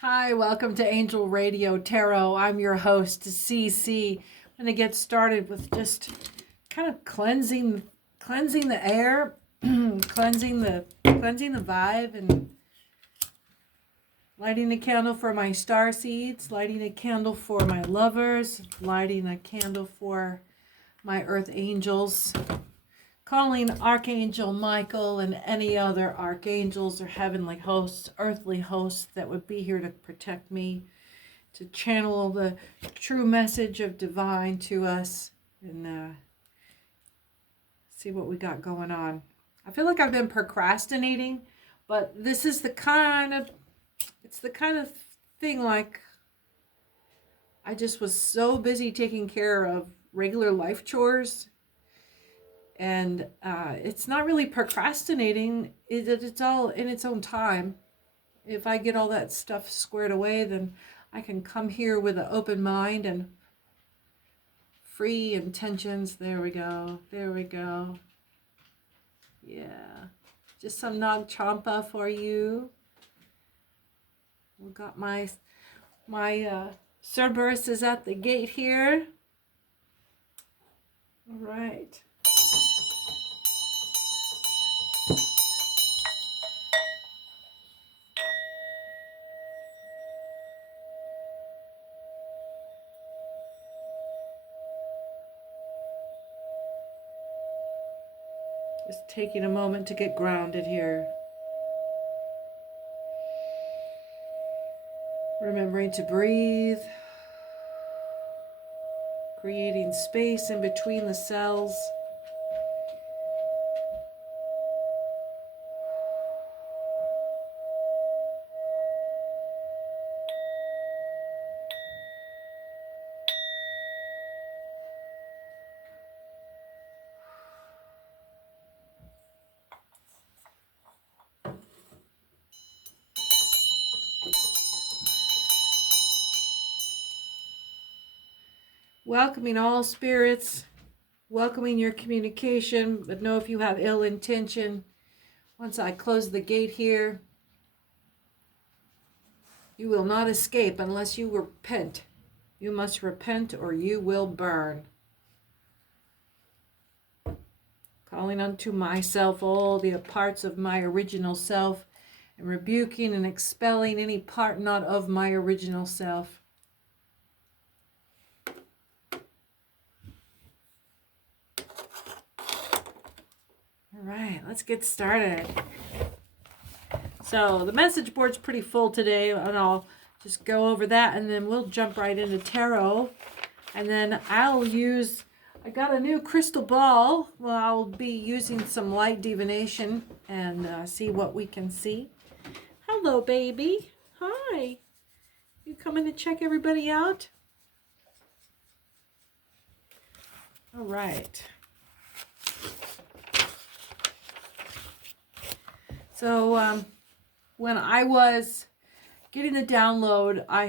Hi, welcome to Angel Radio Tarot. I'm your host, CC. I'm going to get started with just kind of cleansing the air, cleansing the vibe, and lighting a candle for my star seeds, lighting a candle for my lovers, lighting a candle for my earth angels, calling Archangel Michael and any other archangels or heavenly hosts, earthly hosts that would be here to protect me, to channel the true message of divine to us, and see what we got going on. I feel like I've been procrastinating, but this is it's the kind of thing, like, I just was so busy taking care of regular life chores, and it's not really procrastinating. It's all in its own time. If I get all that stuff squared away, then I can come here with an open mind and free intentions. There we go. There we go. Yeah. Just some Nag Champa for you. We got my Cerberus is at the gate here. All right. Just taking a moment to get grounded here. Remembering to breathe. Creating space in between the cells. Welcoming all spirits, welcoming your communication, but know if you have ill intention. Once I close the gate here, you will not escape unless you repent. You must repent or you will burn. Calling unto myself all the parts of my original self, and rebuking and expelling any part not of my original self. All right, let's get started. So the message board's pretty full today, and I'll just go over that, and then we'll jump right into tarot. And then I got a new crystal ball. Well, I'll be using some light divination and see what we can see. Hello, baby. Hi. You coming to check everybody out? All right. So when I was getting the download, I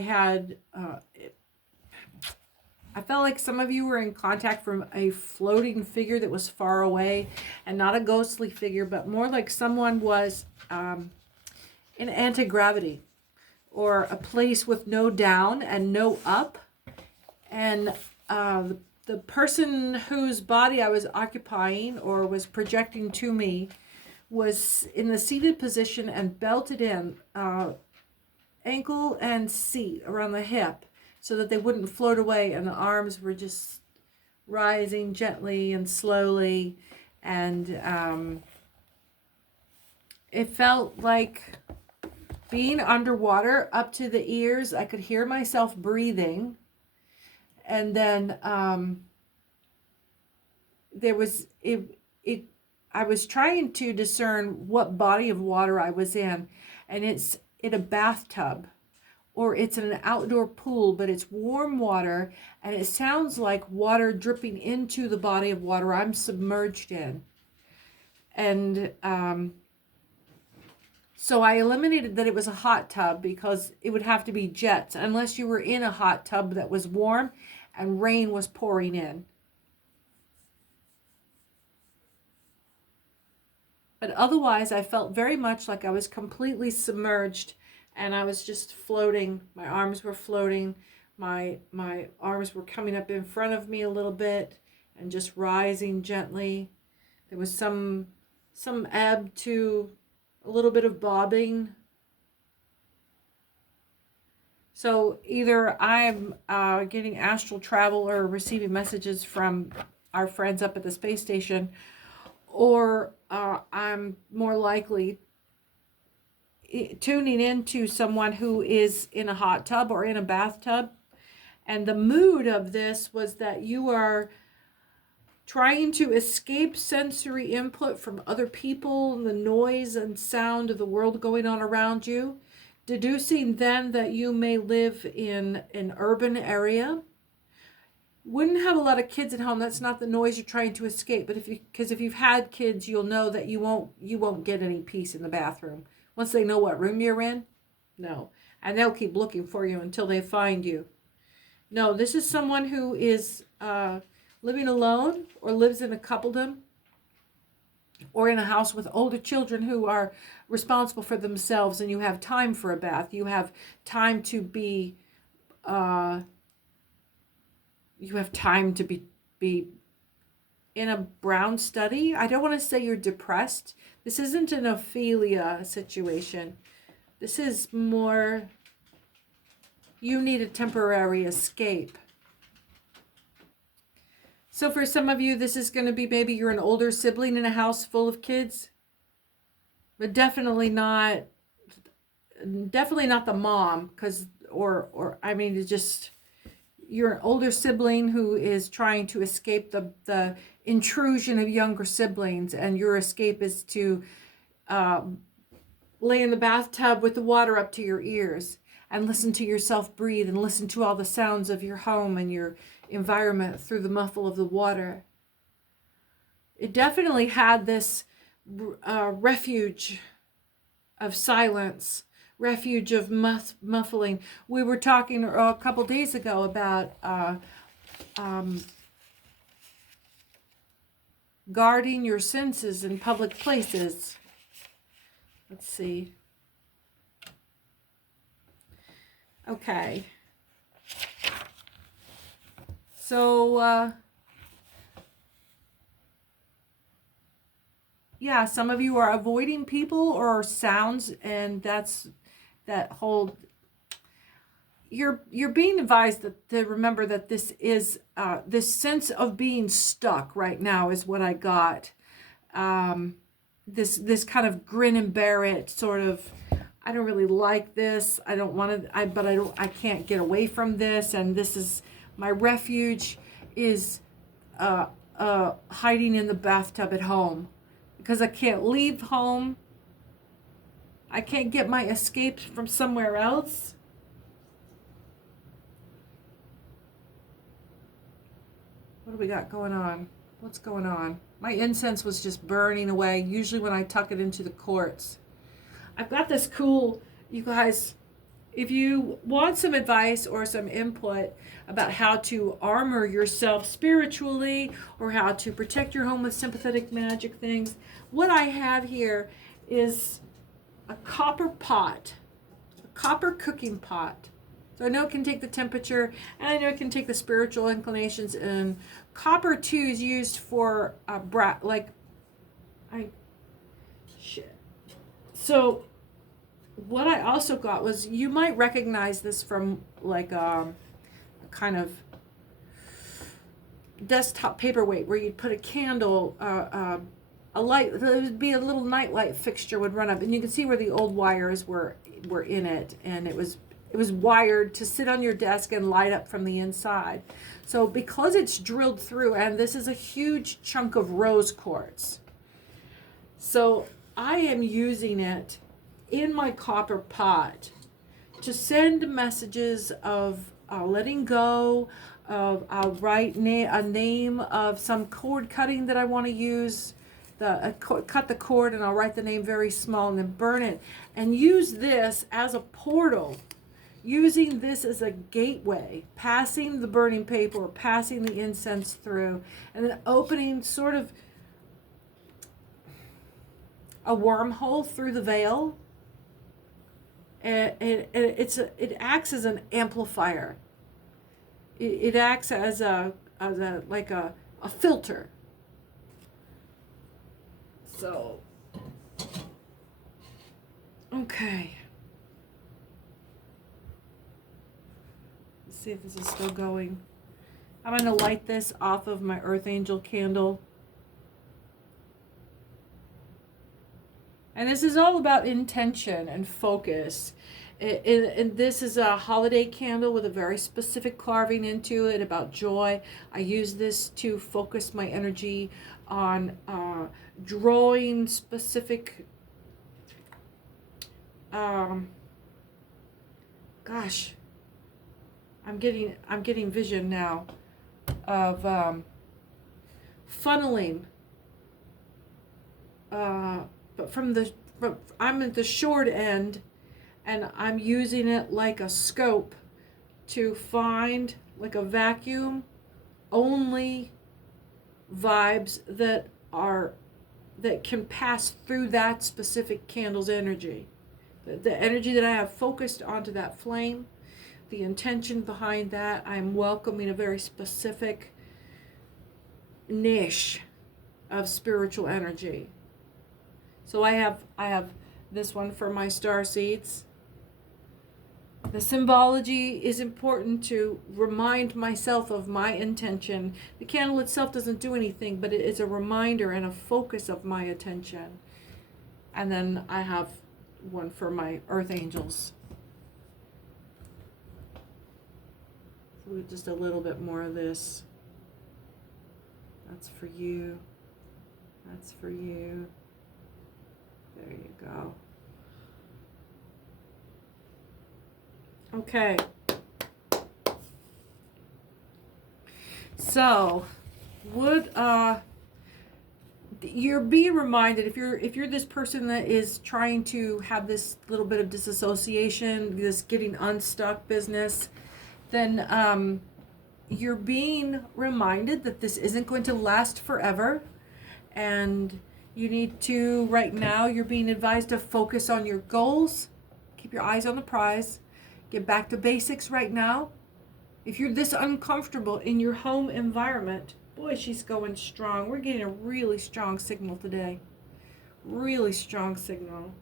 felt like some of you were in contact from a floating figure that was far away, and not a ghostly figure, but more like someone was in anti-gravity, or a place with no down and no up. And the person whose body I was occupying or was projecting to me was in the seated position and belted in, ankle and seat around the hip, so that they wouldn't float away, and the arms were just rising gently and slowly, and it felt like being underwater up to the ears. I could hear myself breathing, and then there was it I was trying to discern what body of water I was in, and it's in a bathtub, or it's in an outdoor pool, but it's warm water, and it sounds like water dripping into the body of water I'm submerged in. And so I eliminated that it was a hot tub, because it would have to be jets, unless you were in a hot tub that was warm and rain was pouring in. But otherwise, I felt very much like I was completely submerged, and I was just floating. My arms were floating. My arms were coming up in front of me a little bit and just rising gently. There was some ebb to a little bit of bobbing. So either I'm getting astral travel or receiving messages from our friends up at the space station, or I'm more likely tuning into someone who is in a hot tub or in a bathtub. And the mood of this was that you are trying to escape sensory input from other people and the noise and sound of the world going on around you, deducing then that you may live in an urban area. Wouldn't have a lot of kids at home. That's not the noise you're trying to escape. But if you've had kids, you'll know that you won't get any peace in the bathroom once they know what room you're in. No, and they'll keep looking for you until they find you. No, this is someone who is living alone or lives in a coupledom or in a house with older children who are responsible for themselves, and you have time for a bath. You have time to be be in a brown study. I don't want to say you're depressed. This isn't an Ophelia situation. This is more you need a temporary escape. So for some of you, this is going to be maybe you're an older sibling in a house full of kids, but definitely not the mom, because it's just you're an older sibling who is trying to escape the intrusion of younger siblings, and your escape is to lay in the bathtub with the water up to your ears and listen to yourself breathe and listen to all the sounds of your home and your environment through the muffle of the water. It definitely had this refuge of silence, refuge of muffling. We were talking a couple days ago about guarding your senses in public places. Let's see. Okay. So, yeah, some of you are avoiding people or sounds, and that whole, you're being advised to remember that this is, this sense of being stuck right now is what I got. This kind of grin and bear it sort of, I don't really like this. I don't want to, I can't get away from this. And this is my refuge is hiding in the bathtub at home because I can't leave home. I can't get my escape from somewhere else. What do we got going on? What's going on? My incense was just burning away, usually when I tuck it into the quartz. I've got this cool, you guys, if you want some advice or some input about how to armor yourself spiritually or how to protect your home with sympathetic magic things, what I have here is a copper pot, a copper cooking pot. So I know it can take the temperature, and I know it can take the spiritual inclinations, and copper too is used for So what I also got was, you might recognize this from like a kind of desktop paperweight where you'd put a candle, a light, there would be a little night light fixture would run up, and you can see where the old wires were in it, and it was wired to sit on your desk and light up from the inside. So because it's drilled through, and this is a huge chunk of rose quartz, so I am using it in my copper pot to send messages of letting go, of I'll write a name of some cord cutting that I want to use, cut the cord, and I'll write the name very small and then burn it, and use this as a portal, using this as a gateway, passing the burning paper, passing the incense through, and then opening sort of a wormhole through the veil and it acts as an amplifier. It acts as a like a filter. So, okay. Let's see if this is still going. I'm going to light this off of my Earth Angel candle. And this is all about intention and focus. And this is a holiday candle with a very specific carving into it about joy. I use this to focus my energy on drawing specific, gosh, I'm getting vision now of funneling. But I'm at the short end, and I'm using it like a scope to find, like a vacuum, only vibes that can pass through that specific candle's energy. The energy that I have focused onto that flame, the intention behind that, I'm welcoming a very specific niche of spiritual energy. So I have this one for my star seeds. The symbology is important to remind myself of my intention. The candle itself doesn't do anything, but it is a reminder and a focus of my attention. And then I have one for my earth angels. So just a little bit more of this. That's for you. That's for you. There you go. Okay. So, you're being reminded, if you're this person that is trying to have this little bit of disassociation, this getting unstuck business, then you're being reminded that this isn't going to last forever, and you need to, right now, you're being advised to focus on your goals, keep your eyes on the prize, get back to basics right now. If you're this uncomfortable in your home environment, boy, she's going strong. We're getting a really strong signal today. Really strong signal.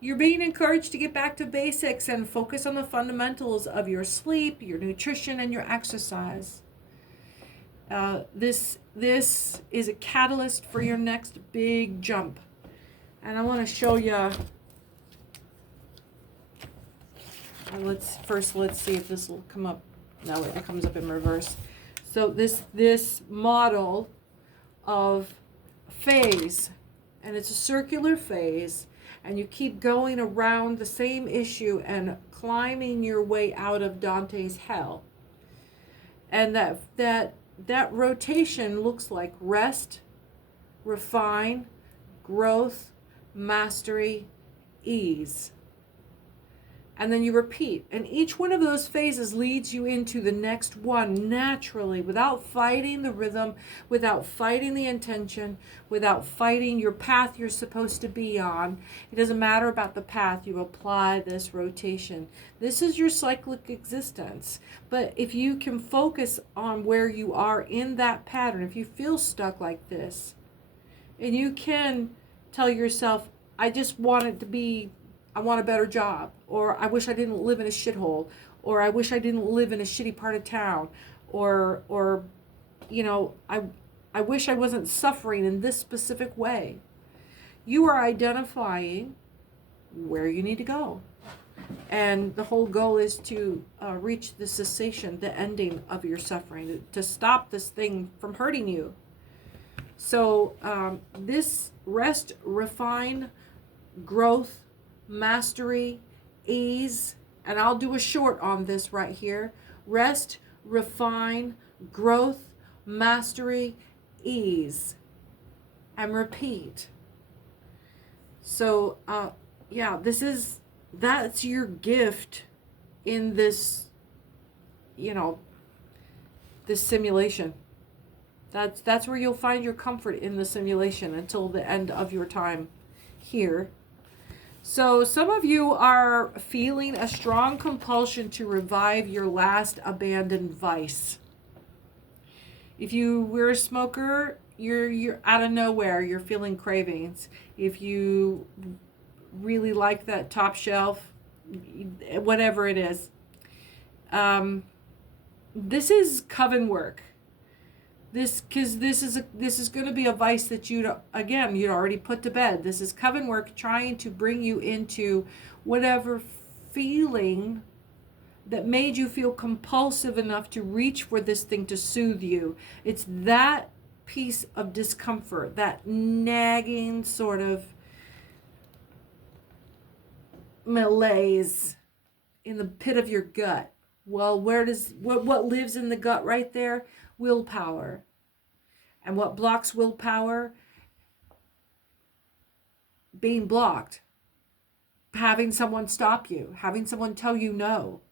You're being encouraged to get back to basics and focus on the fundamentals of your sleep, your nutrition, and your exercise. This is a catalyst for your next big jump. And I want to show you. Let's see if this will come up. No, it comes up in reverse. So this model of phase, and it's a circular phase, and you keep going around the same issue and climbing your way out of Dante's hell. And that rotation looks like rest, refine, growth, mastery, ease. And then you repeat. And each one of those phases leads you into the next one naturally, without fighting the rhythm, without fighting the intention, without fighting your path you're supposed to be on. It doesn't matter about the path. You apply this rotation. This is your cyclic existence. But if you can focus on where you are in that pattern, if you feel stuck like this, and you can tell yourself, I just want it to be, I want a better job, or I wish I didn't live in a shithole, or I wish I didn't live in a shitty part of town, or you know, I wish I wasn't suffering in this specific way. You are identifying where you need to go. And the whole goal is to reach the cessation, the ending of your suffering, to stop this thing from hurting you. So this rest, refine, growth, mastery, ease, and I'll do a short on this right here. Rest, refine, growth, mastery, ease, and repeat. So yeah, that's your gift in this, this simulation. That's where you'll find your comfort in the simulation until the end of your time here. So some of you are feeling a strong compulsion to revive your last abandoned vice. If you were a smoker, you're out of nowhere, you're feeling cravings. If you really like that top shelf, whatever it is, this is coven work. Because this is going to be a vice that you'd already put to bed. This is coven work trying to bring you into whatever feeling that made you feel compulsive enough to reach for this thing to soothe you. It's that piece of discomfort, that nagging sort of malaise in the pit of your gut. Well, what lives in the gut right there? Willpower. And what blocks willpower? Being blocked. Having someone stop you. Having someone tell you no.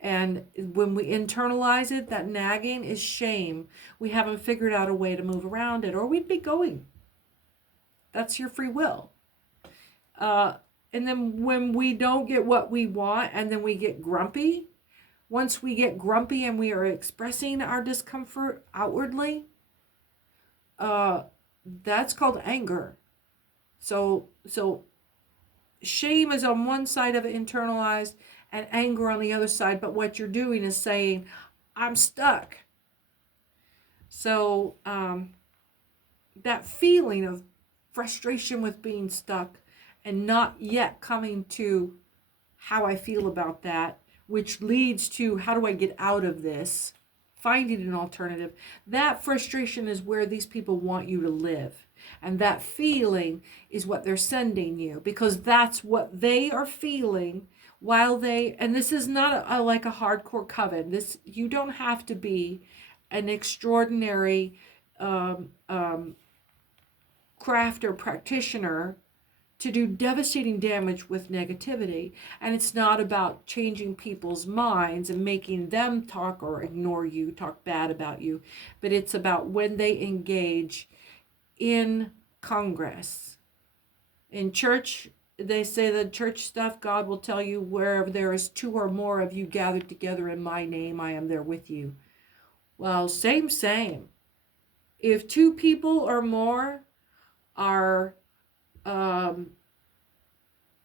And when we internalize it, that nagging is shame. We haven't figured out a way to move around it, or we'd be going. That's your free will. And then when we don't get what we want, and then we get grumpy, once we get grumpy and we are expressing our discomfort outwardly, that's called anger. So shame is on one side of it, internalized, and anger on the other side. But what you're doing is saying, I'm stuck. So that feeling of frustration with being stuck and not yet coming to how I feel about that, which leads to how do I get out of this, finding an alternative. That frustration is where these people want you to live. And that feeling is what they're sending you, because that's what they are feeling while they, and this is not like a hardcore coven. This, you don't have to be an extraordinary crafter practitioner to do devastating damage with negativity. And it's not about changing people's minds and making them talk or ignore you, talk bad about you, but it's about when they engage in Congress. In church, they say the church stuff, God will tell you, wherever there is two or more of you gathered together in my name, I am there with you. Well, same. If two people or more are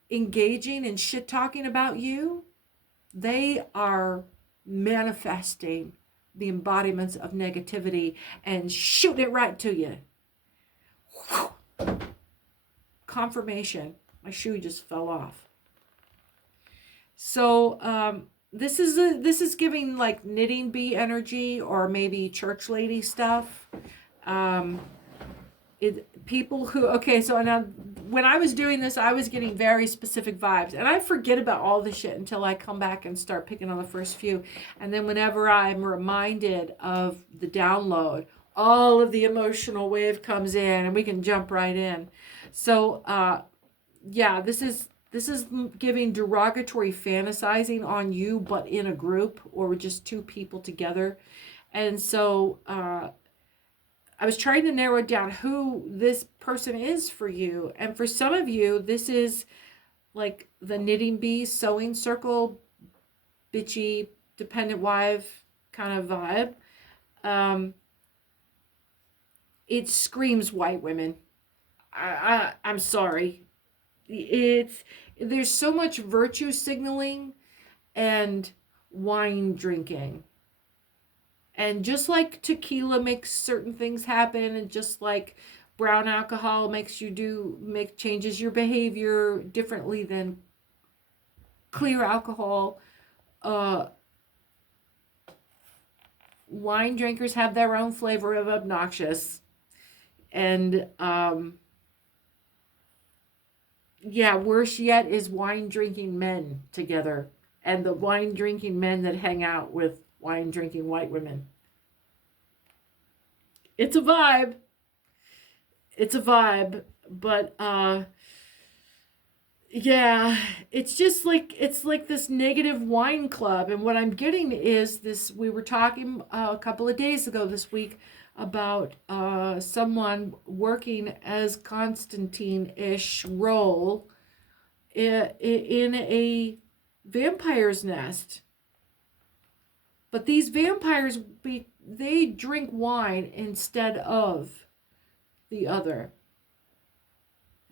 engaging in shit talking about you, they are manifesting the embodiments of negativity and shooting it right to you. Confirmation. My shoe just fell off. So this is giving like knitting bee energy, or maybe church lady stuff. People who, okay, so now when I was doing this, I was getting very specific vibes, and I forget about all this shit until I come back and start picking on the first few. And then whenever I'm reminded of the download, all of the emotional wave comes in and we can jump right in. So yeah, this is giving derogatory fantasizing on you, but in a group or just two people together. And so I was trying to narrow down who this person is for you. And for some of you, this is like the knitting bee, sewing circle, bitchy, dependent wife kind of vibe. It screams white women. I'm sorry. There's so much virtue signaling and wine drinking. And just like tequila makes certain things happen, and just like brown alcohol changes your behavior differently than clear alcohol, wine drinkers have their own flavor of obnoxious. And yeah, worse yet is wine drinking men together, and the wine drinking men that hang out with wine drinking white women. It's a vibe. But yeah, it's like this negative wine club. And what I'm getting is this, we were talking a couple of days ago this week about someone working as Constantine-ish role in a vampire's nest. But these vampires, they drink wine instead of the other.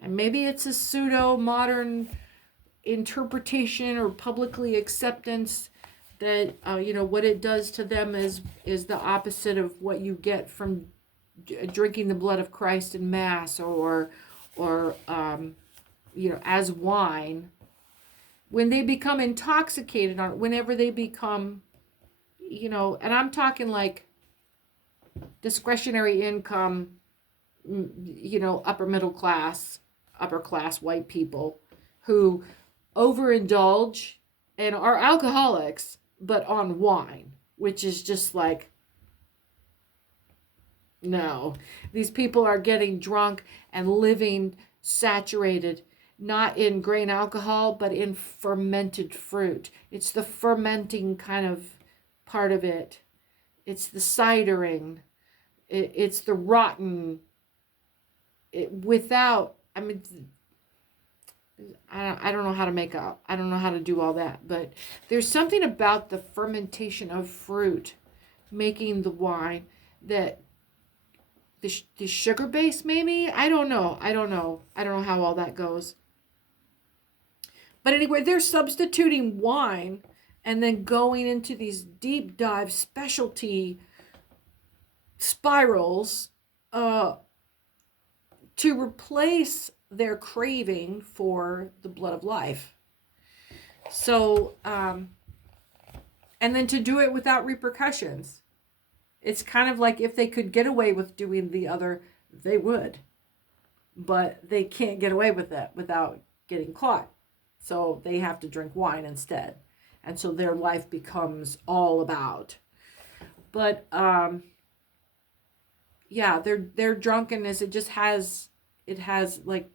And maybe it's a pseudo-modern interpretation or publicly acceptance that, what it does to them is the opposite of what you get from drinking the blood of Christ in Mass or as wine. When they become intoxicated on it, whenever they become, and I'm talking like discretionary income, upper class white people who overindulge and are alcoholics, but on wine, which is just like, no. These people are getting drunk and living saturated, not in grain alcohol, but in fermented fruit. It's the fermenting kind of part of it. It's the cidering. It's the rotten. I don't know how to make up. I don't know how to do all that. But there's something about the fermentation of fruit making the wine that the sugar base, maybe? I don't know how all that goes. But anyway, they're substituting wine and then going into these deep dive specialty spirals to replace their craving for the blood of life. So, and then to do it without repercussions. It's kind of like if they could get away with doing the other, they would. But they can't get away with it without getting caught. So they have to drink wine instead. And so their life becomes all about. But, yeah, their drunkenness, it has like,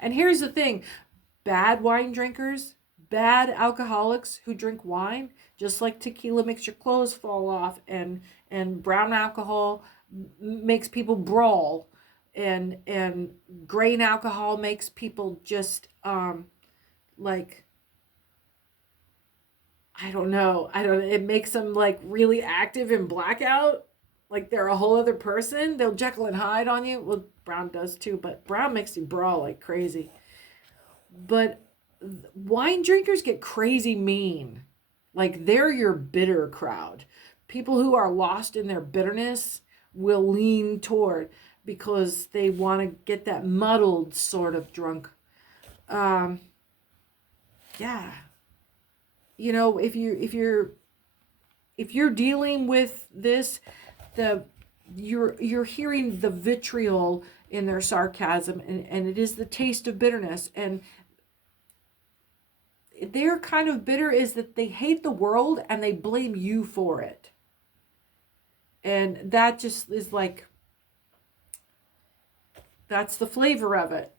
and here's the thing, bad wine drinkers, bad alcoholics who drink wine, just like tequila makes your clothes fall off, and brown alcohol makes people brawl, and grain alcohol makes people just like, it makes them like really active in blackout, like they're a whole other person. They'll Jekyll and Hyde on you. Well, brown does too, but brown makes you brawl like crazy. But wine drinkers get crazy mean. Like, they're your bitter crowd. People who are lost in their bitterness will lean toward, because they want to get that muddled sort of drunk. Yeah. If you're dealing with this, you're hearing the vitriol in their sarcasm, and it is the taste of bitterness. And they're kind of bitter is that they hate the world and they blame you for it. And that just is like, that's the flavor of it.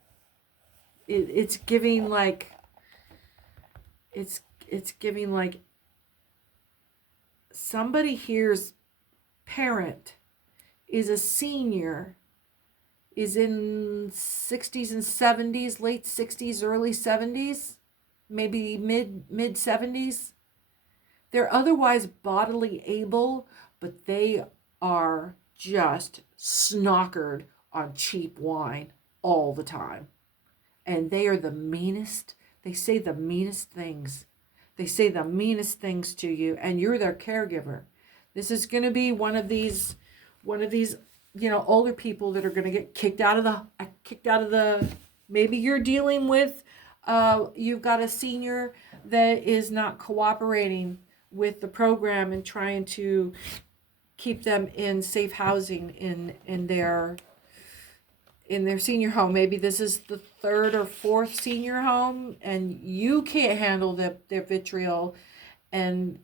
It's giving like, it's giving like, somebody here's parent is a senior, is in 60s and 70s, late 60s, early 70s, maybe mid 70s. They're otherwise bodily able, but they are just snockered on cheap wine all the time. And they are the meanest. They say the meanest things. They say the meanest things to you, and you're their caregiver. This is going to be one of these, older people that are going to get kicked out of the, maybe you're dealing with, you've got a senior that is not cooperating with the program and trying to keep them in safe housing in their senior home. Maybe this is the third or fourth senior home, and you can't handle their vitriol, and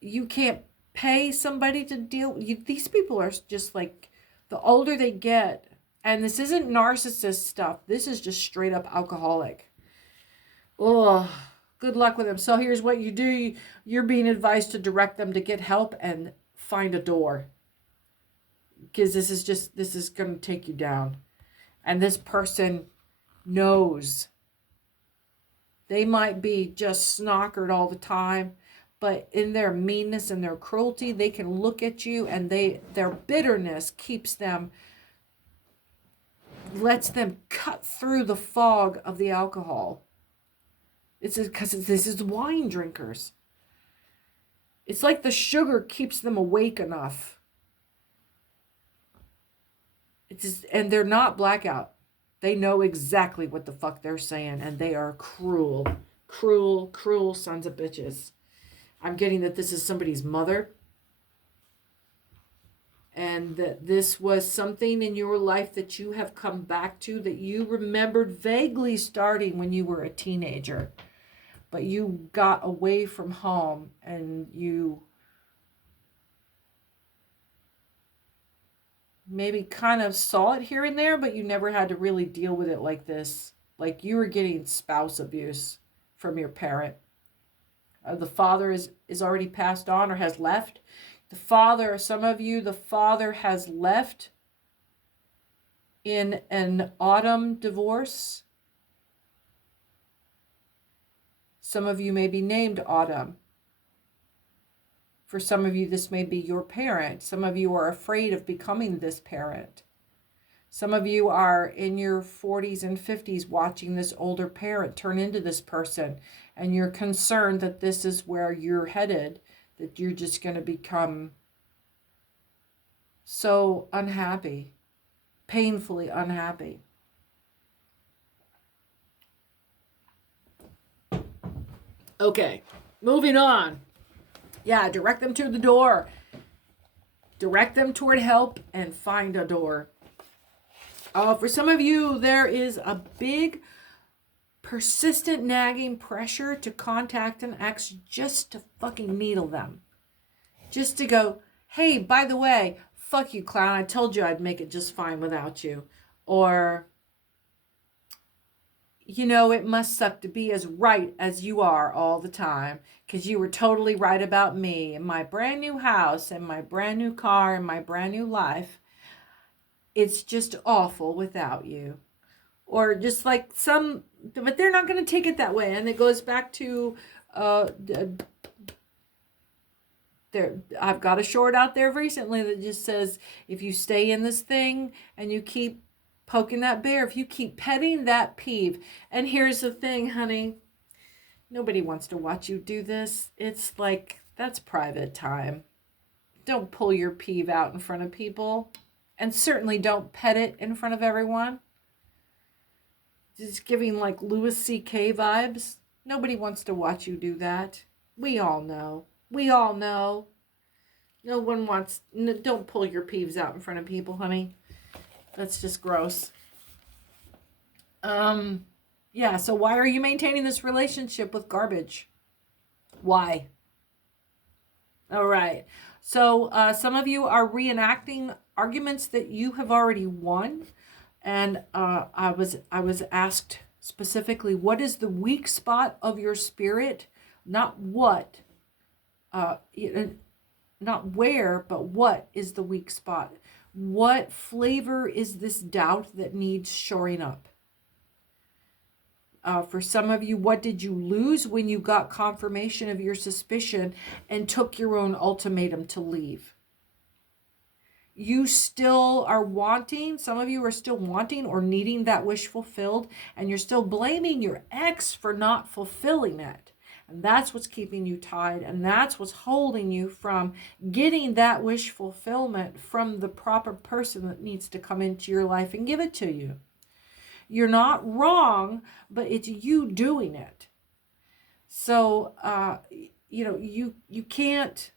you can't pay somebody to deal. These people are just like, the older they get, and this isn't narcissist stuff. This is just straight up alcoholic. Oh, good luck with them. So here's what you do. You're being advised to direct them to get help and find a door. because this is going to take you down. And this person knows. They might be just snockered all the time, but in their meanness and their cruelty, they can look at you, and their bitterness lets them cut through the fog of the alcohol. It's because this is wine drinkers. It's like the sugar keeps them awake enough. And they're not blackout. They know exactly what the fuck they're saying, and they are cruel, cruel, cruel sons of bitches. I'm getting that this is somebody's mother, and that this was something in your life that you have come back to, that you remembered vaguely starting when you were a teenager, but you got away from home and you maybe kind of saw it here and there, but you never had to really deal with it like this. Like you were getting spouse abuse from your parent. The father is already passed on or has left. The father, some of you, the father has left in an autumn divorce. Some of you may be named Autumn. For some of you, this may be your parent. Some of you are afraid of becoming this parent. Some of you are in your 40s and 50s watching this older parent turn into this person, and you're concerned that this is where you're headed, that you're just going to become so unhappy, painfully unhappy. Okay, moving on. Yeah, direct them to the door. Direct them toward help and find a door. For some of you, there is a big, persistent, nagging pressure to contact an ex just to fucking needle them. Just to go, hey, by the way, fuck you, clown. I told you I'd make it just fine without you. Or, you know, it must suck to be as right as you are all the time, because you were totally right about me and my brand new house and my brand new car and my brand new life. It's just awful without you. Or just like but they're not going to take it that way. And it goes back to, I've got a short out there recently that just says, if you stay in this thing and you keep poking that bear, if you keep petting that peeve. And here's the thing, honey. Nobody wants to watch you do this. It's like, that's private time. Don't pull your peeve out in front of people. And certainly don't pet it in front of everyone. Just giving like Louis C.K. vibes. Nobody wants to watch you do that. We all know. We all know. No one wants... don't pull your peeves out in front of people, honey. That's just gross. Yeah, so why are you maintaining this relationship with garbage? Why? All right. So some of you are reenacting arguments that you have already won. And I was asked specifically, what is the weak spot of your spirit? Not what, not where, but what is the weak spot? What flavor is this doubt that needs shoring up? For some of you, what did you lose when you got confirmation of your suspicion and took your own ultimatum to leave? You still are wanting, some of you are still wanting or needing that wish fulfilled, and you're still blaming your ex for not fulfilling it. And that's what's keeping you tied, and that's what's holding you from getting that wish fulfillment from the proper person that needs to come into your life and give it to you. You're not wrong, but it's you doing it. So, you can't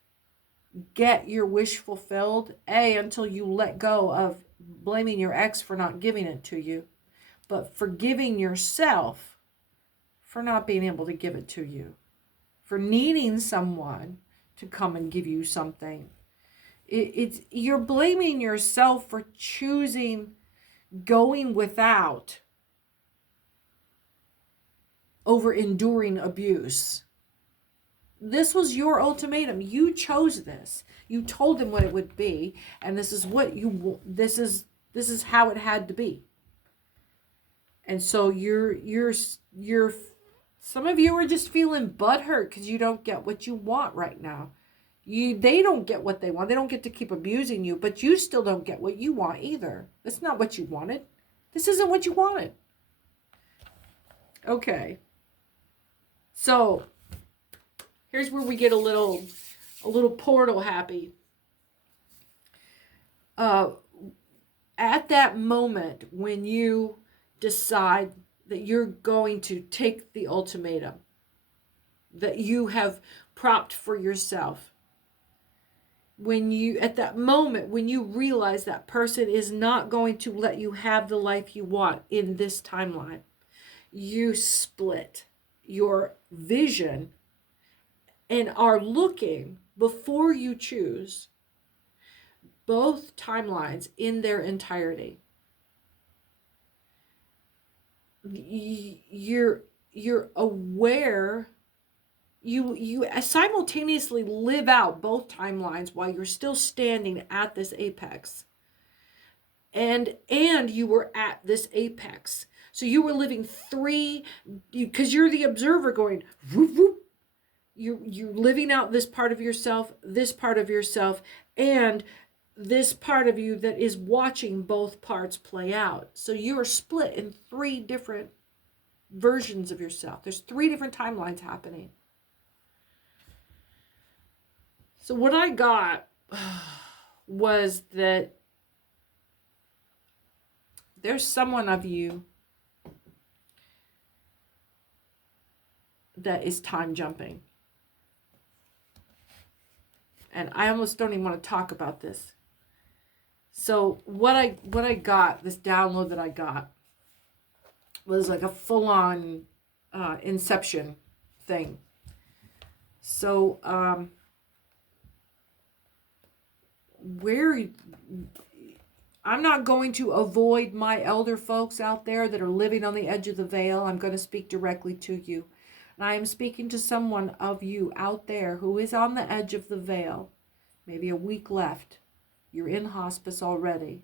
get your wish fulfilled, until you let go of blaming your ex for not giving it to you, but forgiving yourself for not being able to give it to you, for needing someone to come and give you something. You're blaming yourself for choosing going without over enduring abuse. this was your ultimatum. You chose this. You told them what it would be, and this is what you. This is how it had to be. And so you're. Some of you are just feeling butthurt because you don't get what you want right now. They don't get what they want. They don't get to keep abusing you, but you still don't get what you want either. That's not what you wanted. This isn't what you wanted. Okay. So here's where we get a little portal happy. At that moment when you decide that you're going to take the ultimatum that you have propped for yourself, at that moment when you realize that person is not going to let you have the life you want in this timeline, you split your vision and are looking, before you choose, both timelines in their entirety. You're aware, you simultaneously live out both timelines while you're still standing at this apex, and you were at this apex. So you were living three, because you're the observer going whoop, whoop. You're living out this part of yourself, and this part of you that is watching both parts play out. So you are split in three different versions of yourself. There's three different timelines happening. So what I got was that there's someone of you that is time jumping. And I almost don't even want to talk about this. So what I got, this download that I got, was like a full-on inception thing. So I'm not going to avoid my elder folks out there that are living on the edge of the veil. I'm going to speak directly to you. And I am speaking to someone of you out there who is on the edge of the veil. Maybe a week left. You're in hospice already.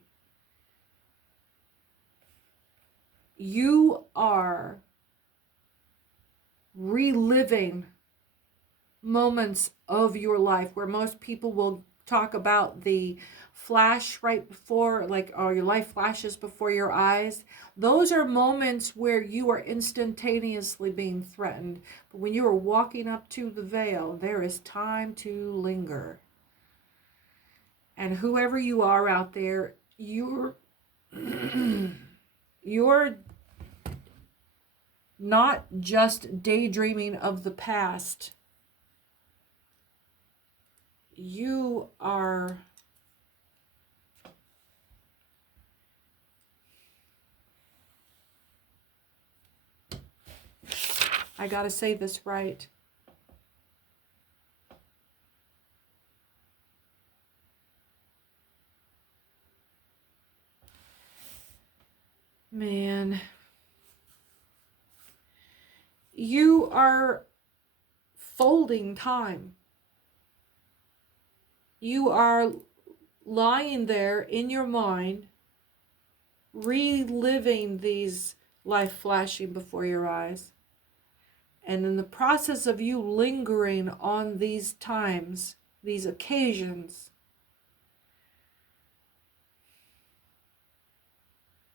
You are reliving moments of your life where most people will talk about the flash right before, like, or your life flashes before your eyes. Those are moments where you are instantaneously being threatened. But when you are walking up to the veil, there is time to linger. And whoever you are out there, you're not just daydreaming of the past. You are I gotta say this right. Man. You are folding time. You are lying there in your mind, reliving these life flashing before your eyes. And in the process of you lingering on these times, these occasions,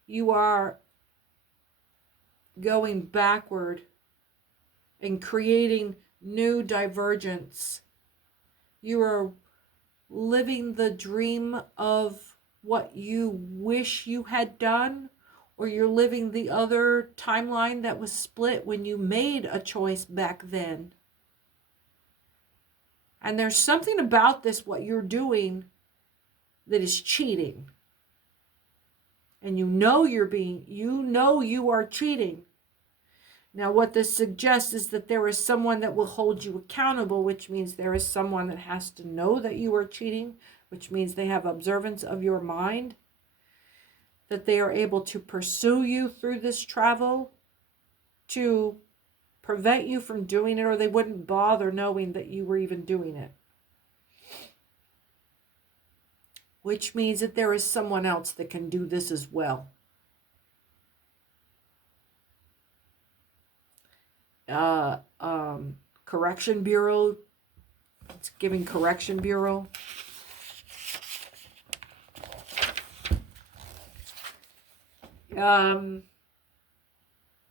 you are going backward and creating new divergence. You are living the dream of what you wish you had done, or you're living the other timeline that was split when you made a choice back then. And there's something about this, what you're doing, that is cheating. And you know you are cheating. Now, what this suggests is that there is someone that will hold you accountable, which means there is someone that has to know that you are cheating, which means they have observance of your mind, that they are able to pursue you through this travel, to prevent you from doing it, or they wouldn't bother knowing that you were even doing it. Which means that there is someone else that can do this as well. Correction Bureau. It's giving Correction Bureau.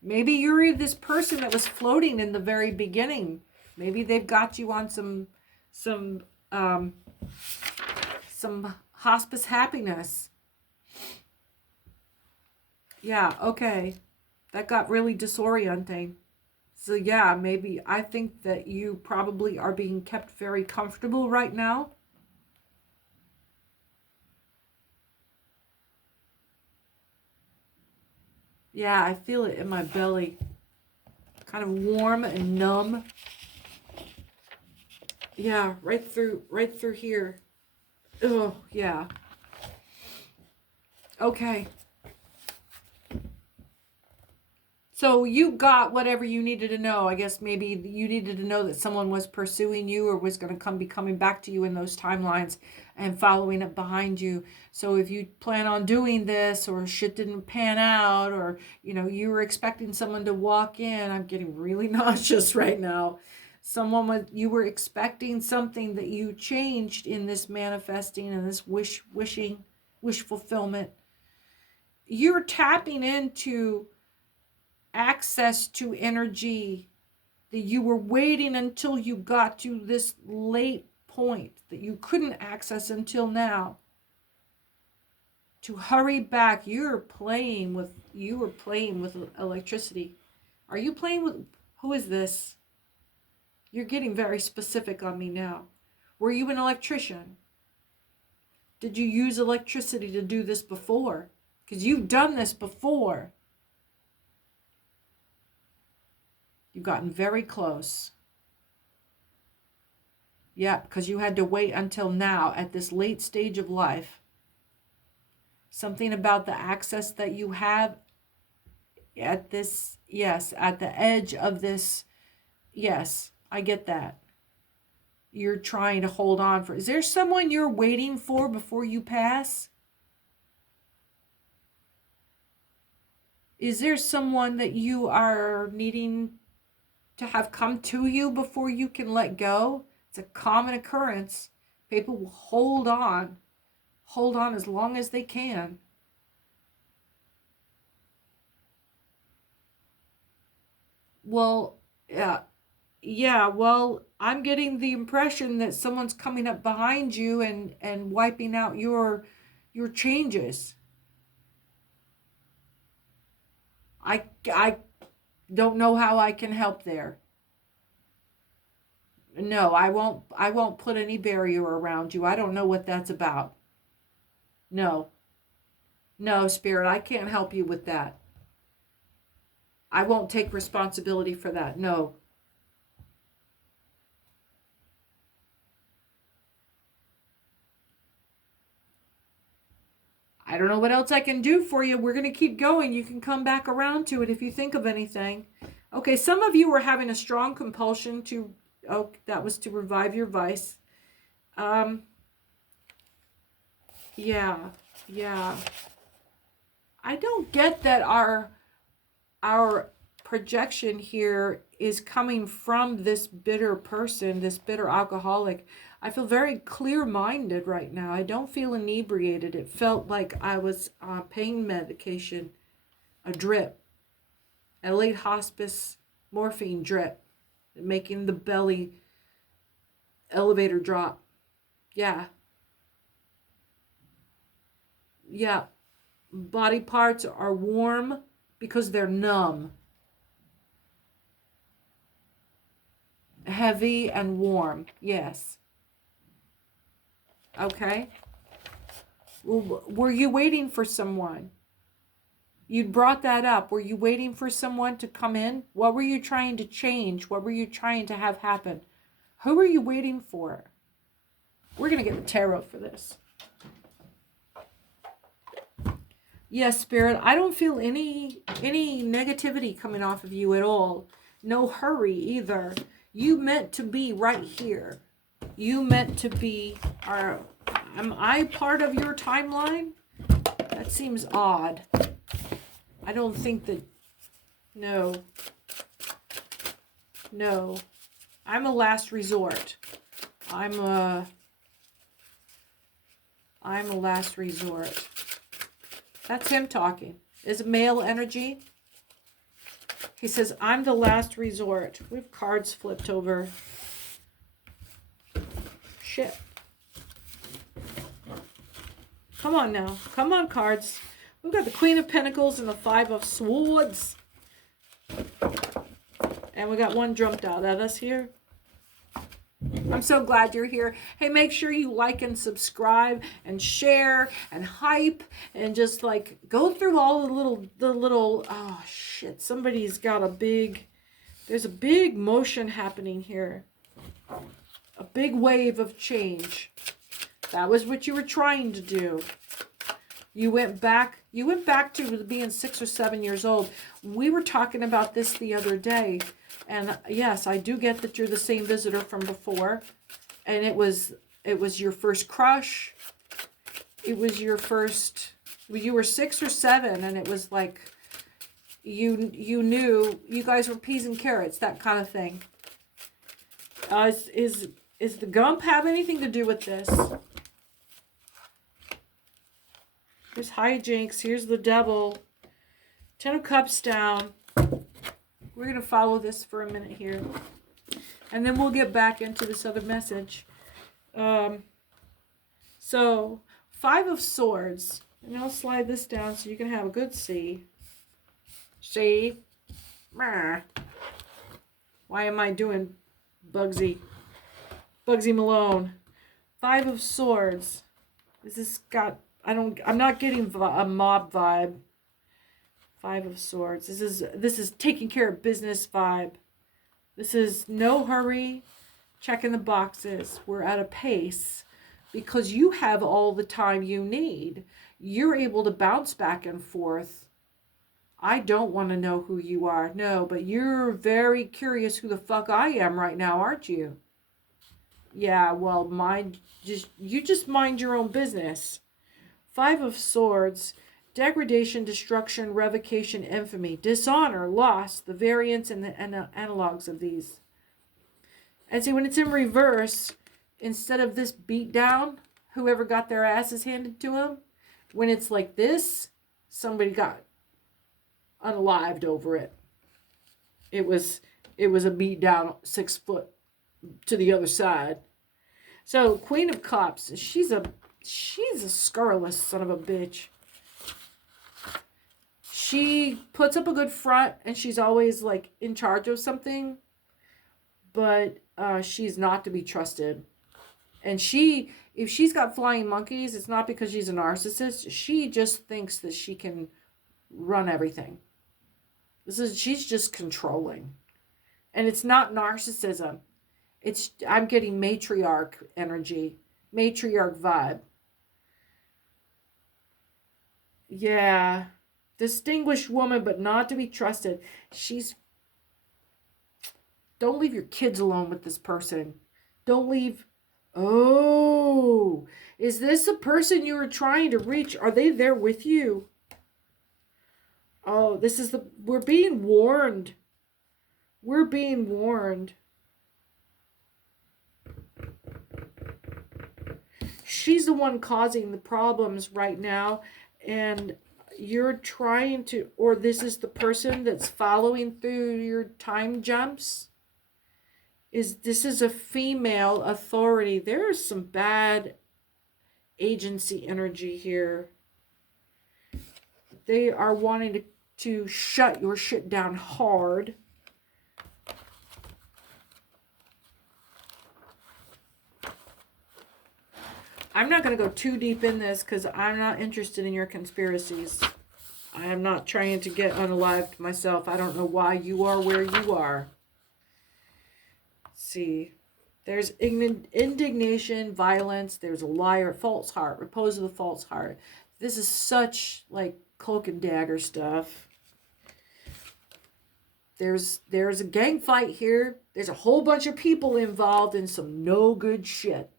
Maybe you're this person that was floating in the very beginning. Maybe they've got you on some hospice happiness. Yeah, okay. That got really disorienting. So yeah, maybe I think that you probably are being kept very comfortable right now. Yeah, I feel it in my belly. Kind of warm and numb. Yeah, right through here. Oh, yeah. Okay. So you got whatever you needed to know. I guess maybe you needed to know that someone was pursuing you or was going to be coming back to you in those timelines and following up behind you. So if you plan on doing this, or shit didn't pan out, or, you know, you were expecting someone to walk in, I'm getting really nauseous right now. You were expecting something that you changed in this manifesting and this wish fulfillment. You're tapping into access to energy that you were waiting until you got to this late point that you couldn't access until now. To hurry back, you were playing with electricity. Are you playing with, who is this? You're getting very specific on me now. Were you an electrician? Did you use electricity to do this before? Because you've done this before. You've gotten very close. Yeah, because you had to wait until now at this late stage of life. Something about the access that you have at this, yes, at the edge of this. Yes, I get that. You're trying to hold on for. Is there someone you're waiting for before you pass? Is there someone that you are needing to have come to you before you can let go? It's a common occurrence. People will hold on as long as they can. Well, yeah, well, I'm getting the impression that someone's coming up behind you and wiping out your changes. I don't know how I can help there. No, I won't put any barrier around you. I don't know what that's about. No, Spirit, I can't help you with that. I won't take responsibility for that. No. I don't know what else I can do for you. We're going to keep going. You can come back around to it if you think of anything. Okay, some of you were having a strong compulsion to, that was to revive your vice. Yeah. I don't get that our projection here is coming from this bitter person, this bitter alcoholic. I feel very clear-minded right now. I don't feel inebriated. It felt like I was on pain medication, a drip, a late hospice morphine drip, making the belly elevator drop. Yeah. Body parts are warm because they're numb. Heavy and warm, yes. Okay. Were you waiting for someone? You brought that up. Were you waiting for someone to come in? What were you trying to change? What were you trying to have happen? Who are you waiting for? We're going to get the tarot for this. Yes, Spirit, I don't feel any negativity coming off of you at all. No hurry either. You meant to be right here. You meant to be am I part of your timeline? That seems odd. I don't think that, no. No. I'm a last resort. I'm a last resort. That's him talking. Is it male energy? He says, I'm the last resort. We have cards flipped over. Shit. Come on now. Come on, cards. We've got the Queen of Pentacles and the Five of Swords. And we got one jumped out at us here. I'm so glad you're here. Hey, make sure you like and subscribe and share and hype and just like go through all the little, oh shit, somebody's got there's a big motion happening here. A big wave of change. That was what you were trying to do. You went back to being 6 or 7 years old. We were talking about this the other day. And yes, I do get that you're the same visitor from before. And it was your first crush. It was your first, you were 6 or 7, and it was like you knew you guys were peas and carrots, that kind of thing. Is the gump have anything to do with this? Here's hijinks. Here's the devil. 10 of Cups down. We're going to follow this for a minute here. And then we'll get back into this other message. So, 5 of Swords. And I'll slide this down so you can have a good see. See? Why am I doing Bugsy? Bugsy Malone. 5 of Swords. Is this got... I'm not getting a mob vibe. 5 of Swords. This is taking care of business vibe. This is no hurry, checking the boxes. We're at a pace because you have all the time you need. You're able to bounce back and forth. I don't want to know who you are. No, but you're very curious who the fuck I am right now, aren't you? Yeah, well, you just mind your own business. 5 of Swords. Degradation, destruction, revocation, infamy, dishonor, loss, the variants and the analogs of these. And see, when it's in reverse, instead of this beat down, whoever got their asses handed to them, when it's like this, somebody got unalived over it. It was a beat down 6 foot to the other side. So, Queen of Cups, she's a scurrilous son of a bitch. She puts up a good front, and she's always, like, in charge of something. But she's not to be trusted. And if she's got flying monkeys, it's not because she's a narcissist. She just thinks that she can run everything. She's just controlling. And it's not narcissism. I'm getting matriarch energy. Matriarch vibe. Yeah. Distinguished woman, but not to be trusted. Don't leave your kids alone with this person. Don't leave. Oh, is this a person you were trying to reach? Are they there with you? Oh, we're being warned. We're being warned. She's the one causing the problems right now, and you're trying to, or this is the person that's following through your time jumps. This is a female authority. There's some bad agency energy here. They are wanting to shut your shit down hard. I'm not going to go too deep in this because I'm not interested in your conspiracies. I am not trying to get unalived myself. I don't know why you are where you are. Let's see. There's indignation, violence. There's a liar, false heart, repose of the false heart. This is such like cloak and dagger stuff. There's a gang fight here. There's a whole bunch of people involved in some no good shit.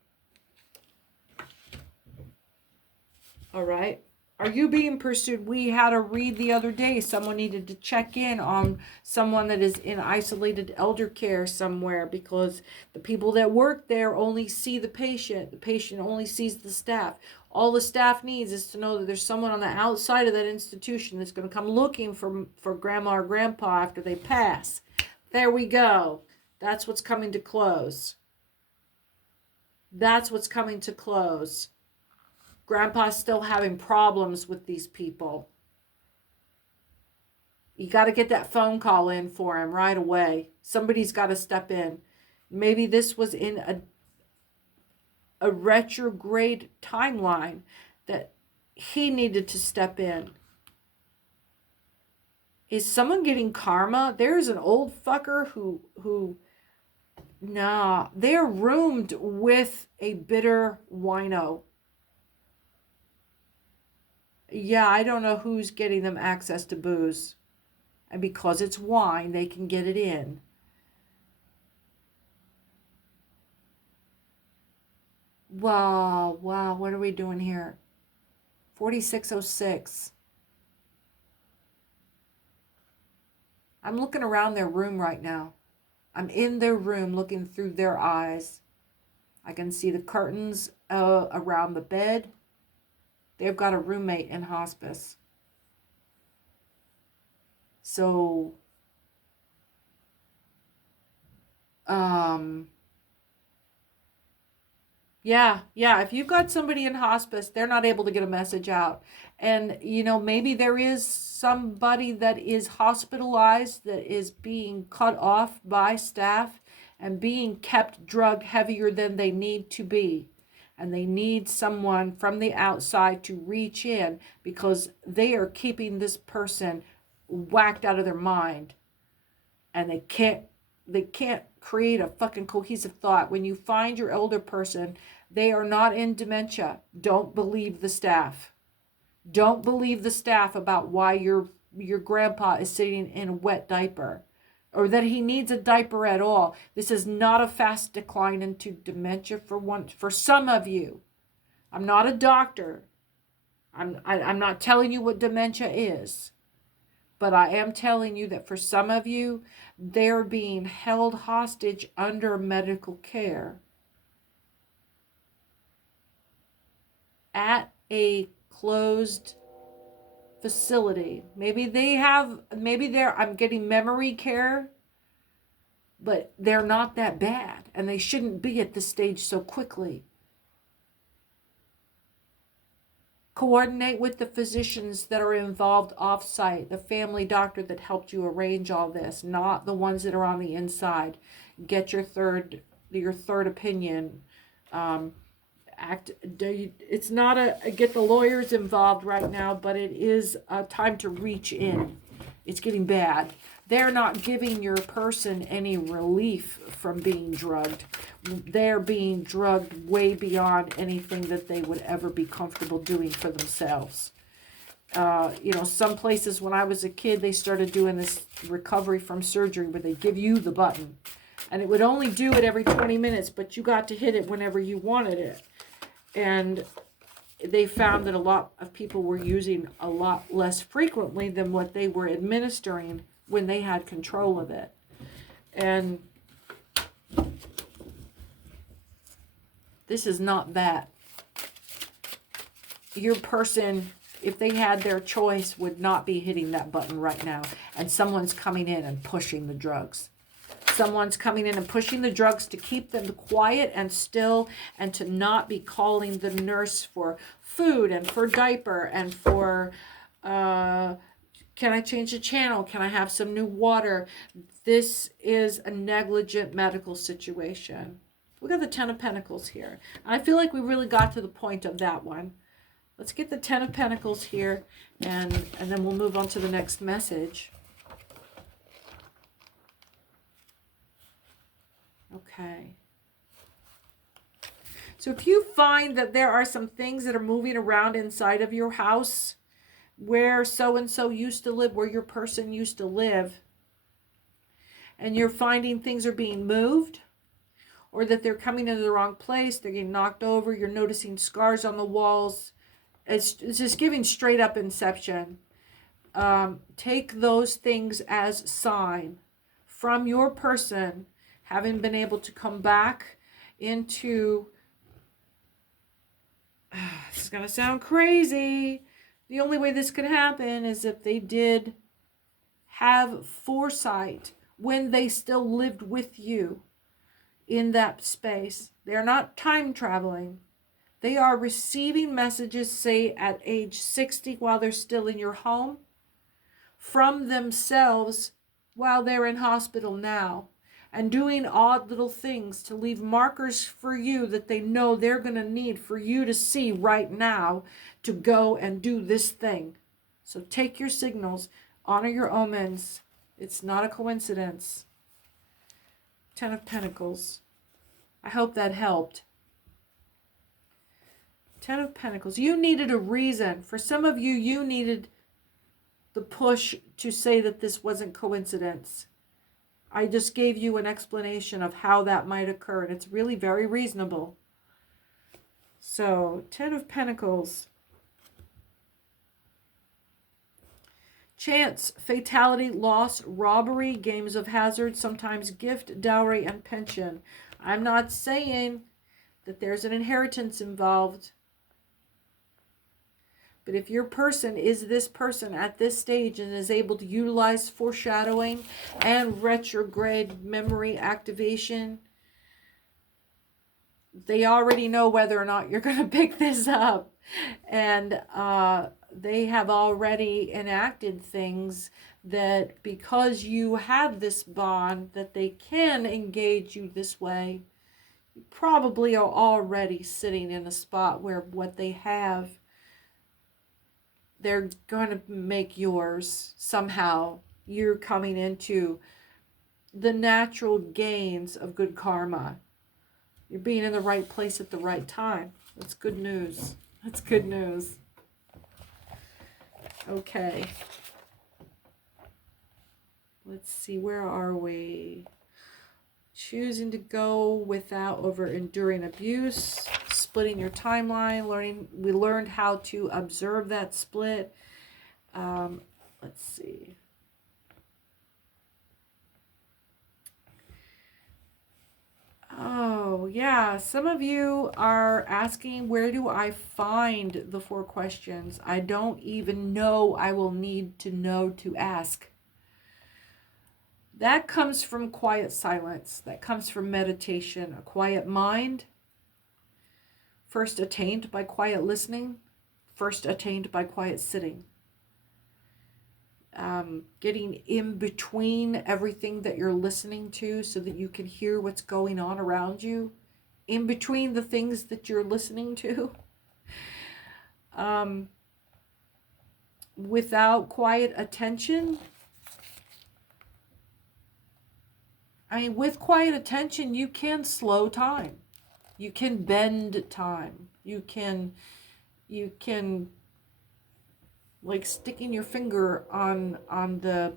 All right. Are you being pursued? We had a read the other day. Someone needed to check in on someone that is in isolated elder care somewhere, because the people that work there only see the patient. The patient only sees the staff. All the staff needs is to know that there's someone on the outside of that institution that's going to come looking for grandma or grandpa after they pass. There we go. That's what's coming to close. That's what's coming to close. Grandpa's still having problems with these people. You got to get that phone call in for him right away. Somebody's got to step in. Maybe this was in a retrograde timeline that he needed to step in. Is someone getting karma? There's an old fucker who nah, they're roomed with a bitter wino. Yeah, I don't know who's getting them access to booze. And because it's wine, they can get it in. Wow, what are we doing here? 4606. I'm looking around their room right now. I'm in their room looking through their eyes. I can see the curtains around the bed. They've got a roommate in hospice. So, yeah, if you've got somebody in hospice, they're not able to get a message out. And, maybe there is somebody that is hospitalized that is being cut off by staff and being kept drug heavier than they need to be. And they need someone from the outside to reach in, because they are keeping this person whacked out of their mind. And they can't create a fucking cohesive thought. When you find your elder person, they are not in dementia. Don't believe the staff. Don't believe the staff about why your grandpa is sitting in a wet diaper, or that he needs a diaper at all. This is not a fast decline into dementia for some of you. I'm not a doctor. I'm not telling you what dementia is. But I am telling you that for some of you, they're being held hostage under medical care at a closed facility. Maybe I'm getting memory care, but they're not that bad, and they shouldn't be at this stage so quickly. Coordinate with the physicians that are involved off-site, the family doctor that helped you arrange all this, not the ones that are on the inside. Get your third opinion. It's not a get the lawyers involved right now, but it is a time to reach in. It's getting bad. They're not giving your person any relief from being drugged. They're being drugged way beyond anything that they would ever be comfortable doing for themselves. Some places when I was a kid, they started doing this recovery from surgery where they give you the button. And it would only do it every 20 minutes, but you got to hit it whenever you wanted it. And they found that a lot of people were using a lot less frequently than what they were administering when they had control of it. And this is not that. Your person, if they had their choice, would not be hitting that button right now. And someone's coming in and pushing the drugs. Someone's coming in and pushing the drugs to keep them quiet and still, and to not be calling the nurse for food and for diaper and for, can I change the channel? Can I have some new water? This is a negligent medical situation. We got the Ten of Pentacles here. I feel like we really got to the point of that one. Let's get the Ten of Pentacles here, and then we'll move on to the next message. Okay. So if you find that there are some things that are moving around inside of your house, where so-and-so used to live, where your person used to live, and you're finding things are being moved, or that they're coming into the wrong place, they're getting knocked over, you're noticing scars on the walls. It's just giving straight up inception. Take those things as sign from your person having been able to come back into, this is going to sound crazy, the only way this could happen is if they did have foresight when they still lived with you in that space. They're not time traveling. They are receiving messages, say at age 60, while they're still in your home, from themselves while they're in hospital now, and doing odd little things to leave markers for you that they know they're going to need for you to see right now to go and do this thing. So take your signals, honor your omens. It's not a coincidence. 10 of Pentacles. I hope that helped. 10 of Pentacles. You needed a reason. For some of you, you needed the push to say that this wasn't coincidence. I just gave you an explanation of how that might occur, and it's really very reasonable. So, 10 of Pentacles. Chance, fatality, loss, robbery, games of hazard, sometimes gift, dowry, and pension. I'm not saying that there's an inheritance involved. But if your person is this person at this stage and is able to utilize foreshadowing and retrograde memory activation, they already know whether or not you're going to pick this up. And they have already enacted things that because you have this bond, that they can engage you this way. You probably are already sitting in a spot where what they have, they're going to make yours somehow. You're coming into the natural gains of good karma. You're being in the right place at the right time. That's good news. That's good news. Okay. Let's see, where are we? Choosing to go without over enduring abuse. Splitting your timeline. We learned how to observe that split. Let's see. Oh, yeah. Some of you are asking, where do I find the 4 questions? I don't even know. I will need to know to ask. That comes from quiet silence. That comes from meditation. A quiet mind, first attained by quiet listening, first attained by quiet sitting. Getting in between everything that you're listening to so that you can hear what's going on around you. In between the things that you're listening to. Without quiet attention, with quiet attention, you can slow time. You can bend time. You can like sticking your finger on the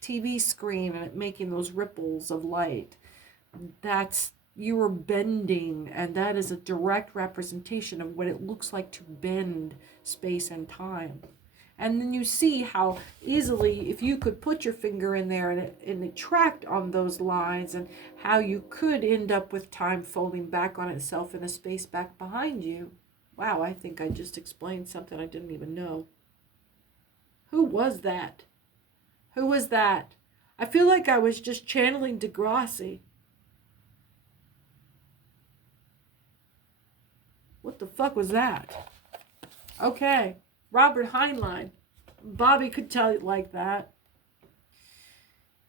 TV screen and it making those ripples of light. That's, you are bending, and that is a direct representation of what it looks like to bend space and time. And then you see how easily, if you could put your finger in there and it tracked on those lines, and how you could end up with time folding back on itself in a space back behind you. Wow, I think I just explained something I didn't even know. Who was that? Who was that? I feel like I was just channeling Degrassi. What the fuck was that? Okay. Robert Heinlein. Bobby could tell it like that.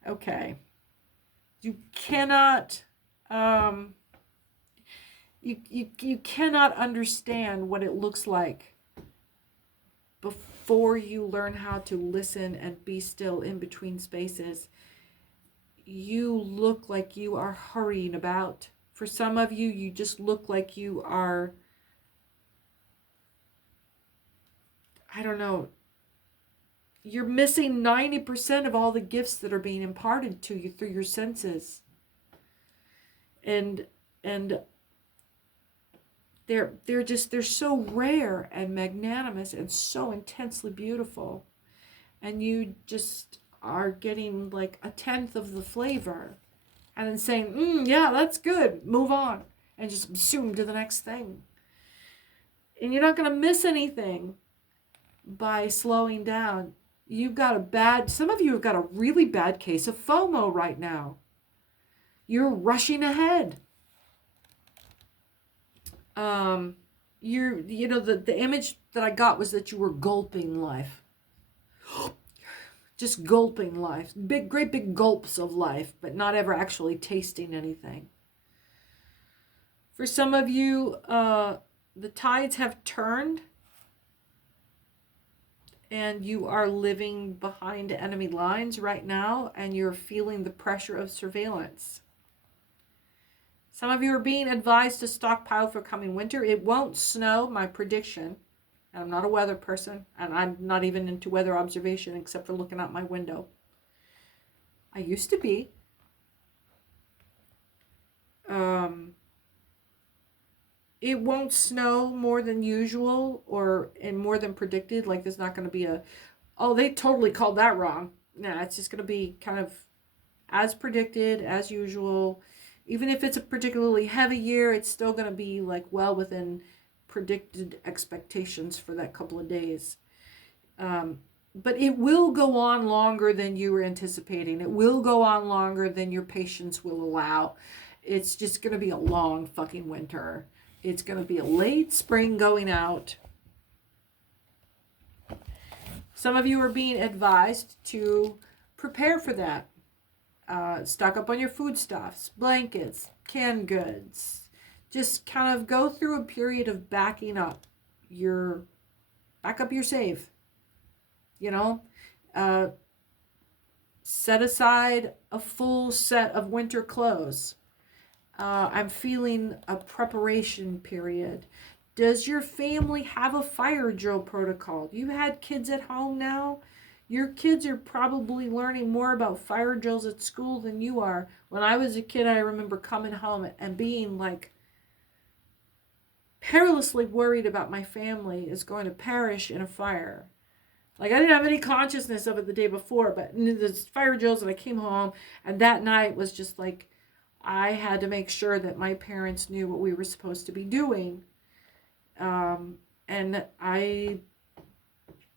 Okay. You cannot you cannot understand what it looks like before you learn how to listen and be still in between spaces. You look like you are hurrying about. For some of you, you just look like you are, I don't know, you're missing 90% of all the gifts that are being imparted to you through your senses. And they're so rare and magnanimous and so intensely beautiful. And you just are getting like a tenth of the flavor and then saying, yeah, that's good, move on, and just zoom to the next thing. And you're not going to miss anything by slowing down. Some of you have got a really bad case of FOMO right now. You're rushing ahead. The image that I got was that you were gulping life. Just gulping life. Great big gulps of life, but not ever actually tasting anything. For some of you, the tides have turned and you are living behind enemy lines right now, and you're feeling the pressure of surveillance. Some of you are being advised to stockpile for coming winter. It won't snow, my prediction. And I'm not a weather person, and I'm not even into weather observation except for looking out my window. I used to be. It won't snow more than usual and more than predicted. Like there's not going to be they totally called that wrong. Nah, it's just going to be kind of as predicted, as usual. Even if it's a particularly heavy year, it's still going to be like well within predicted expectations for that couple of days. But it will go on longer than you were anticipating. It will go on longer than your patience will allow. It's just going to be a long fucking winter. It's going to be a late spring going out. Some of you are being advised to prepare for that. Stock up on your foodstuffs, blankets, canned goods. Just kind of go through a period of backing up your save. Set aside a full set of winter clothes. I'm feeling a preparation period. Does your family have a fire drill protocol? You had kids at home now? Your kids are probably learning more about fire drills at school than you are. When I was a kid, I remember coming home and being like perilously worried about my family is going to perish in a fire. Like I didn't have any consciousness of it the day before, but the fire drills, and I came home, and that night was just like I had to make sure that my parents knew what we were supposed to be doing. And I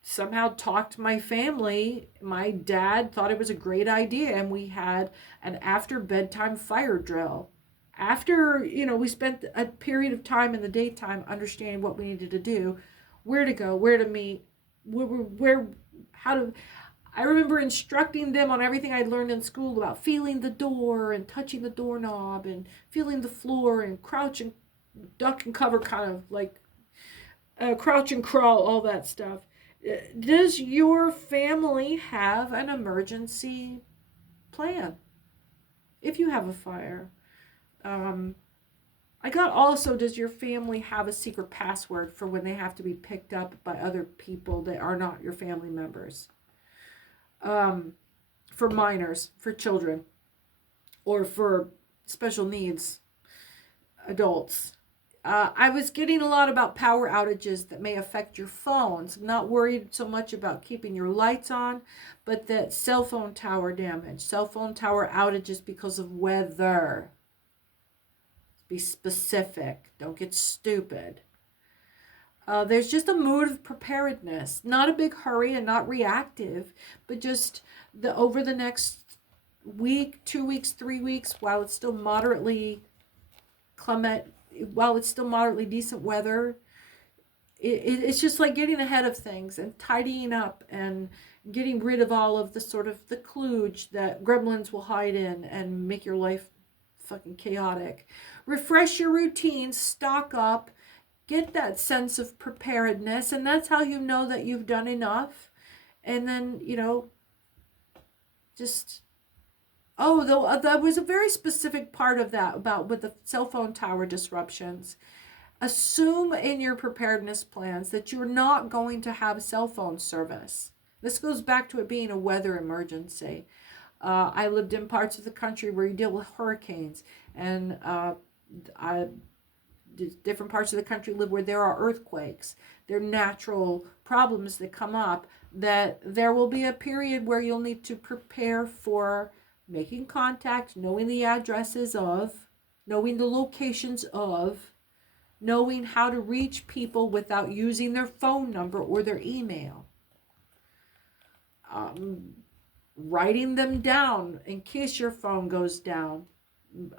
somehow talked my family. My dad thought it was a great idea, and we had an after bedtime fire drill. After, we spent a period of time in the daytime understanding what we needed to do, where to go, where to meet, I remember instructing them on everything I'd learned in school about feeling the door and touching the doorknob and feeling the floor and crouch and duck and cover, kind of like crouch and crawl, all that stuff. Does your family have an emergency plan if you have a fire? I got also, does your family have a secret password for when they have to be picked up by other people that are not your family members? For minors, for children, or for special needs adults. I was getting a lot about power outages that may affect your phones. I'm not worried so much about keeping your lights on, but that cell phone tower damage, cell phone tower outages because of weather. Be specific. Don't get stupid. There's just a mood of preparedness. Not a big hurry and not reactive, but just over the next week, 2 weeks, 3 weeks, while it's still moderately clement, while it's still moderately decent weather, it's just like getting ahead of things and tidying up and getting rid of all of the sort of the kludge that gremlins will hide in and make your life fucking chaotic. Refresh your routines, stock up, get that sense of preparedness, and that's how you know that you've done enough. And then, just... that was a very specific part of that about with the cell phone tower disruptions. Assume in your preparedness plans that you're not going to have cell phone service. This goes back to it being a weather emergency. I lived in parts of the country where you deal with hurricanes, and different parts of the country live where there are earthquakes. There are natural problems that come up, that there will be a period where you'll need to prepare for making contact, knowing the addresses of, knowing the locations of, knowing how to reach people without using their phone number or their email. Writing them down in case your phone goes down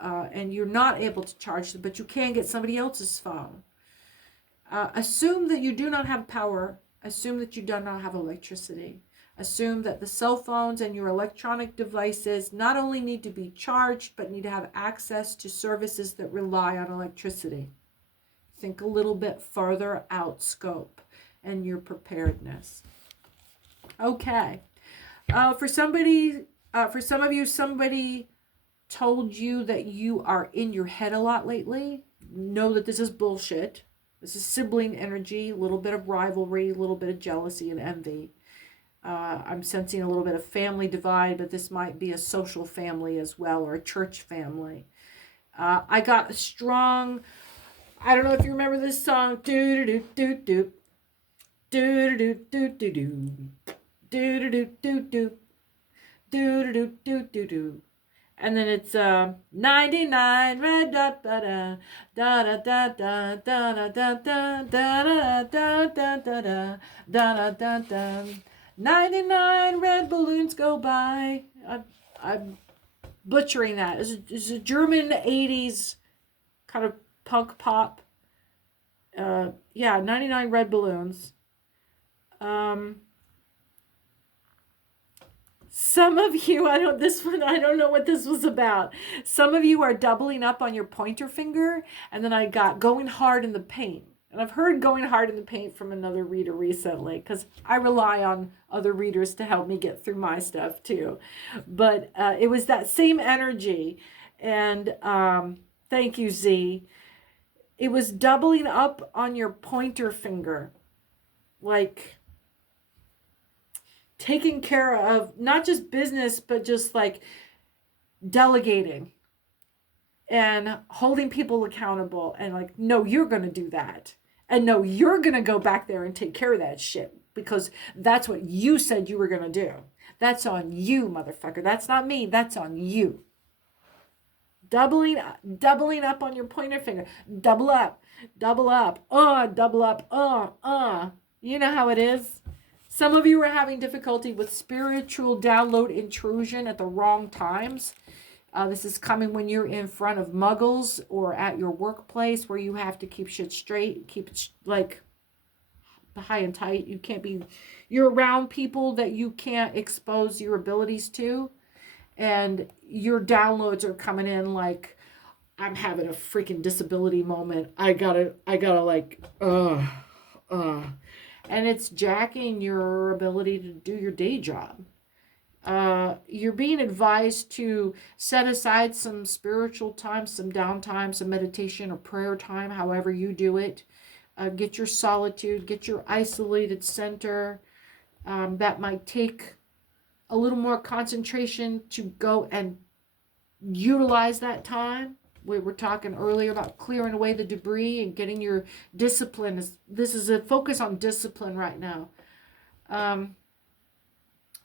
and you're not able to charge them, but you can get somebody else's phone. Assume that you do not have power. Assume that you do not have electricity. Assume that the cell phones and your electronic devices not only need to be charged, but need to have access to services that rely on electricity. Think a little bit farther out scope and your preparedness. Okay. For some of you, somebody told you that you are in your head a lot lately. Know that this is bullshit. This is sibling energy, a little bit of rivalry, a little bit of jealousy and envy. I'm sensing a little bit of family divide, but this might be a social family as well, or a church family. I got a strong, I don't know if you remember this song, do-do-do-do-do, do-do-do-do-do-do, do-do-do-do-do, do-do-do-do-do-do. And then it's 99 red dot da da da da da da da da da da da da da da da. 99 red balloons go by. I'm butchering that. It's a German 80s kind of punk pop. Yeah, 99 red balloons. Some of you, I don't know what this was about. Some of you are doubling up on your pointer finger, and then I got going hard in the paint. And I've heard going hard in the paint from another reader recently, because I rely on other readers to help me get through my stuff too. But it was that same energy. And thank you, Z. It was doubling up on your pointer finger. Like taking care of not just business, but just like delegating and holding people accountable, and like, no, you're going to do that. And no, you're going to go back there and take care of that shit because that's what you said you were going to do. That's on you, motherfucker. That's not me. That's on you. Doubling up on your pointer finger. Double up. Double up. Double up. You know how it is. Some of you are having difficulty with spiritual download intrusion at the wrong times. This is coming when you're in front of muggles or at your workplace where you have to keep shit straight, keep it like high and tight. You're around people that you can't expose your abilities to, and your downloads are coming in like, I'm having a freaking disability moment. I gotta like, and it's jacking your ability to do your day job. You're being advised to set aside some spiritual time, some downtime, some meditation or prayer time, however you do it. Get your solitude, get your isolated center. That might take a little more concentration to go and utilize that time. We were talking earlier about clearing away the debris and getting your discipline. This is a focus on discipline right now.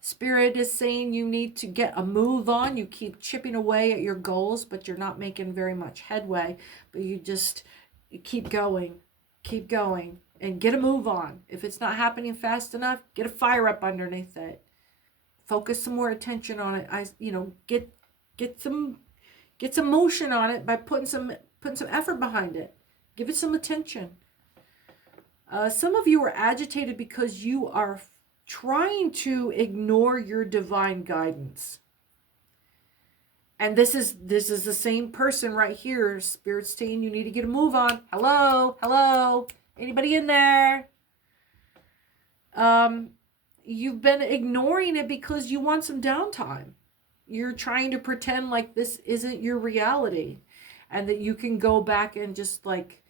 Spirit is saying you need to get a move on. You keep chipping away at your goals, but you're not making very much headway. But you keep going, and get a move on. If it's not happening fast enough, get a fire up underneath it. Focus some more attention on it. Get some motion on it by putting some effort behind it. Give it some attention. Some of you are agitated because you are trying to ignore your divine guidance. And this is the same person right here. Spirit's saying you need to get a move on. Hello. Anybody in there? You've been ignoring it because you want some downtime. You're trying to pretend like this isn't your reality, and that you can go back and just like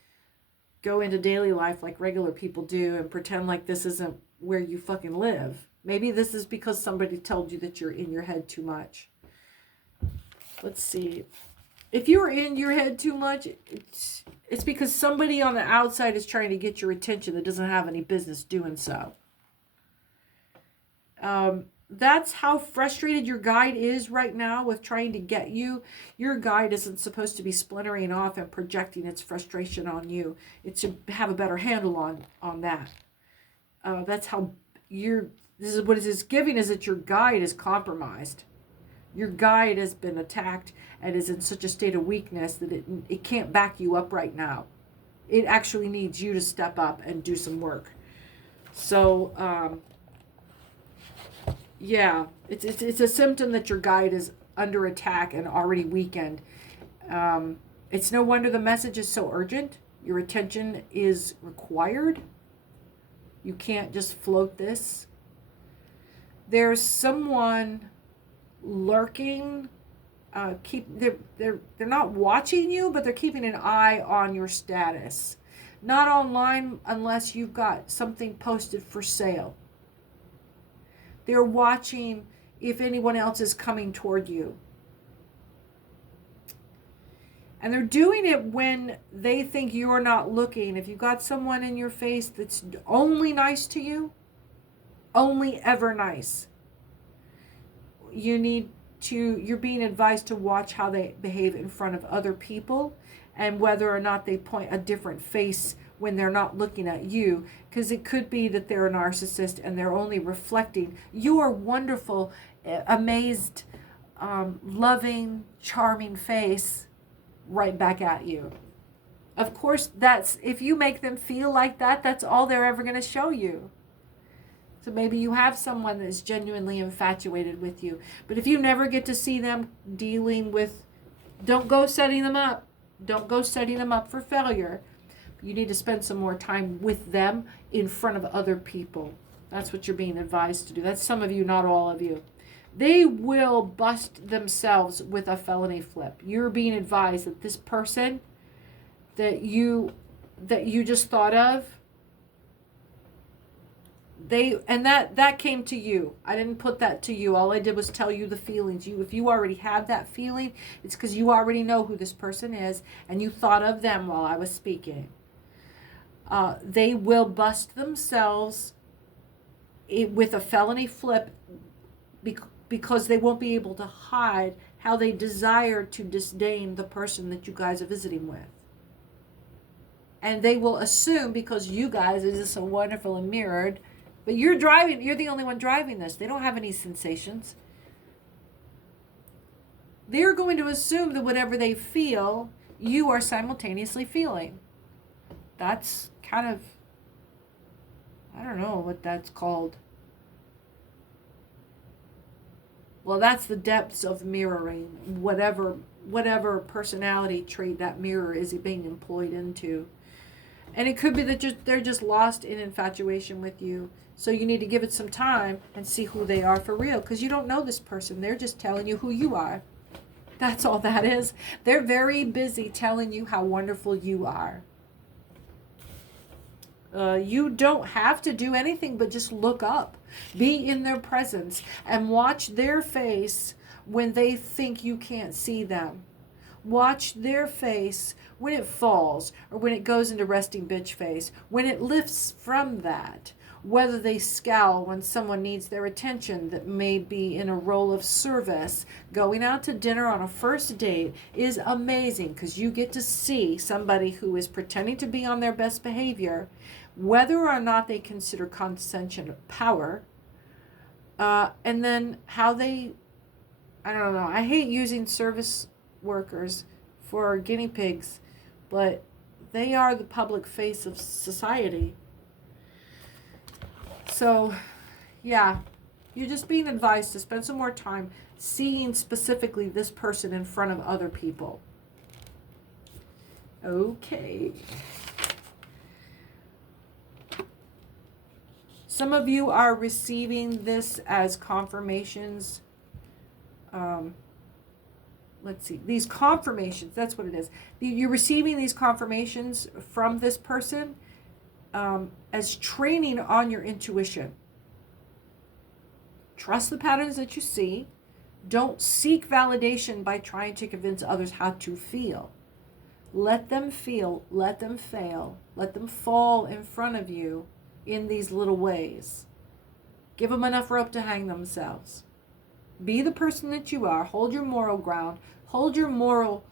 go into daily life like regular people do and pretend like this isn't where you fucking live. Maybe this is because somebody told you that you're in your head too much. Let's see. If you're in your head too much, it's because somebody on the outside is trying to get your attention that doesn't have any business doing so. That's how frustrated your guide is right now with trying to get you. Your guide isn't supposed to be splintering off and projecting its frustration on you. It should have a better handle on that. That's how this is what it is giving, is that your guide is compromised. Your guide has been attacked and is in such a state of weakness that it can't back you up right now. It actually needs you to step up and do some work. So, yeah, it's a symptom that your guide is under attack and already weakened. It's no wonder the message is so urgent. Your attention is required. You can't just float this. There's someone lurking. They're not watching you, but they're keeping an eye on your status. Not online unless you've got something posted for sale. They're watching if anyone else is coming toward you. And they're doing it when they think you're not looking. If you've got someone in your face that's only nice to you, only ever nice, you're being advised to watch how they behave in front of other people and whether or not they point a different face when they're not looking at you, because it could be that they're a narcissist and they're only reflecting your wonderful, amazed, loving, charming face right back at you. Of course, if you make them feel like that, that's all they're ever going to show you. So maybe you have someone that's genuinely infatuated with you. But if you never get to see them dealing with, don't go setting them up. Don't go setting them up for failure. You need to spend some more time with them in front of other people. That's what you're being advised to do. That's some of you, not all of you. They will bust themselves with a felony flip. You're being advised that this person that you just thought of, that came to you. I didn't put that to you. All I did was tell you the feelings. If you already have that feeling, it's because you already know who this person is and you thought of them while I was speaking. They will bust themselves with a felony flip because they won't be able to hide how they desire to disdain the person that you guys are visiting with. And they will assume, because you guys are just so wonderful and mirrored, but you're the only one driving this. They don't have any sensations. They're going to assume that whatever they feel, you are simultaneously feeling. That's kind of, I don't know what that's called. Well, that's the depths of mirroring, whatever personality trait that mirror is being employed into. And it could be that they're just lost in infatuation with you. So you need to give it some time and see who they are for real, because you don't know this person. They're just telling you who you are. That's all that is. They're very busy telling you how wonderful you are. You don't have to do anything but just look up. Be in their presence and watch their face when they think you can't see them. Watch their face when it falls or when it goes into resting bitch face, when it lifts from that, whether they scowl when someone needs their attention that may be in a role of service. Going out to dinner on a first date is amazing because you get to see somebody who is pretending to be on their best behavior, whether or not they consider condescension power, and then how they, I don't know, I hate using service workers for guinea pigs, but they are the public face of society. So, yeah, you're just being advised to spend some more time seeing specifically this person in front of other people. Okay. Some of you are receiving this as confirmations. Let's see. These confirmations, that's what it is. You're receiving these confirmations from this person as training on your intuition. Trust the patterns that you see. Don't seek validation by trying to convince others how to feel. Let them feel, let them fail, let them fall in front of you in these little ways. Give them enough rope to hang themselves. Be the person that you are. Hold your moral ground. Hold your moral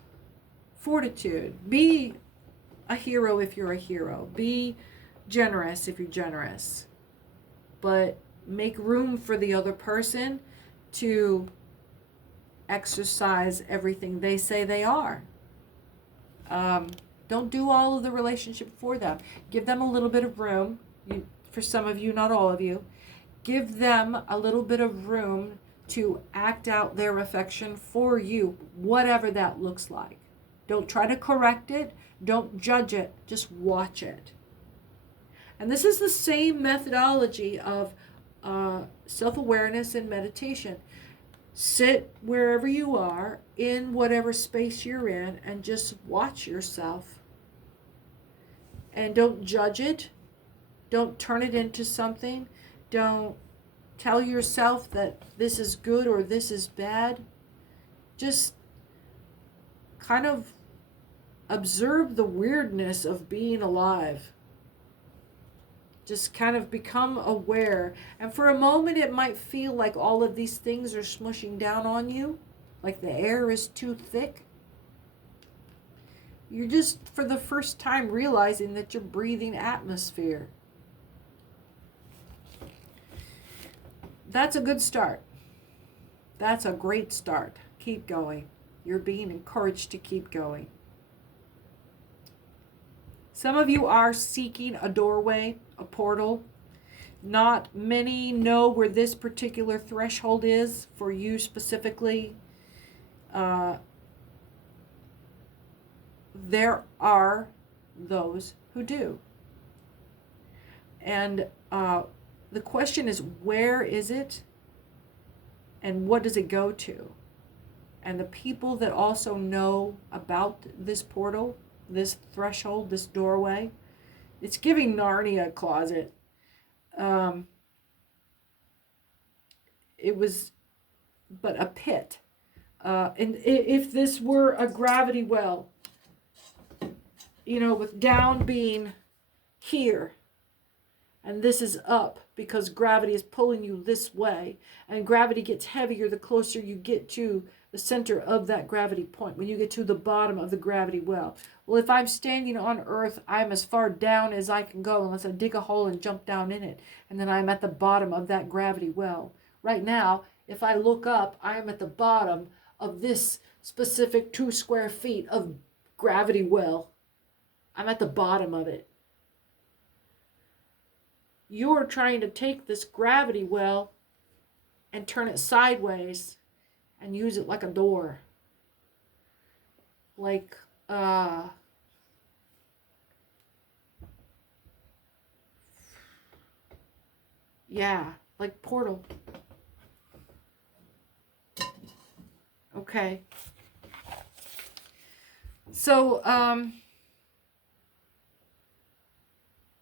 fortitude. Be a hero if you're a hero. Be generous if you're generous. But make room for the other person to exercise everything they say they are. Don't do all of the relationship for them. Give them a little bit of room. For some of you, not all of you. Give them a little bit of room to act out their affection for you, whatever that looks like. Don't try to correct it. Don't judge it. Just watch it. And this is the same methodology of self-awareness and meditation. Sit wherever you are, in whatever space you're in, and just watch yourself. And don't judge it. Don't turn it into something. Don't tell yourself that this is good or this is bad. Just kind of observe the weirdness of being alive. Just kind of become aware. And for a moment, it might feel like all of these things are smushing down on you, like the air is too thick. You're just, for the first time, realizing that you're breathing atmosphere. That's a good start. That's a great start. Keep going. You're being encouraged to keep going. Some of you are seeking a doorway, a portal. Not many know where this particular threshold is for you specifically. There are those who do. And the question is, where is it? And what does it go to? And the people that also know about this portal, this threshold, this doorway, it's giving Narnia a closet. It was but a pit. And if this were a gravity well, with down being here, and this is up because gravity is pulling you this way, and gravity gets heavier the closer you get to the center of that gravity point, when you get to the bottom of the gravity well. Well, if I'm standing on Earth, I'm as far down as I can go unless I dig a hole and jump down in it, and then I'm at the bottom of that gravity well. Right now, if I look up, I'm at the bottom of this specific 2 square feet of gravity well. I'm at the bottom of it. You're trying to take this gravity well and turn it sideways and use it like a door. Like, like portal. Okay. So,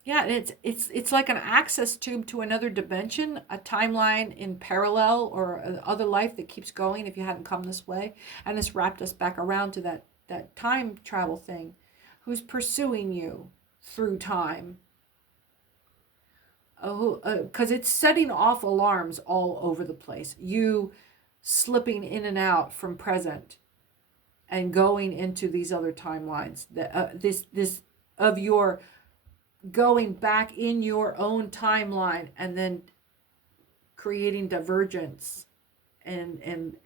it's like an access tube to another dimension, a timeline in parallel, or other life that keeps going if you hadn't come this way. And it's wrapped us back around to that time travel thing. Who's pursuing you through time? Because it's setting off alarms all over the place. You slipping in and out from present and going into these other timelines. This of your going back in your own timeline and then creating divergence, and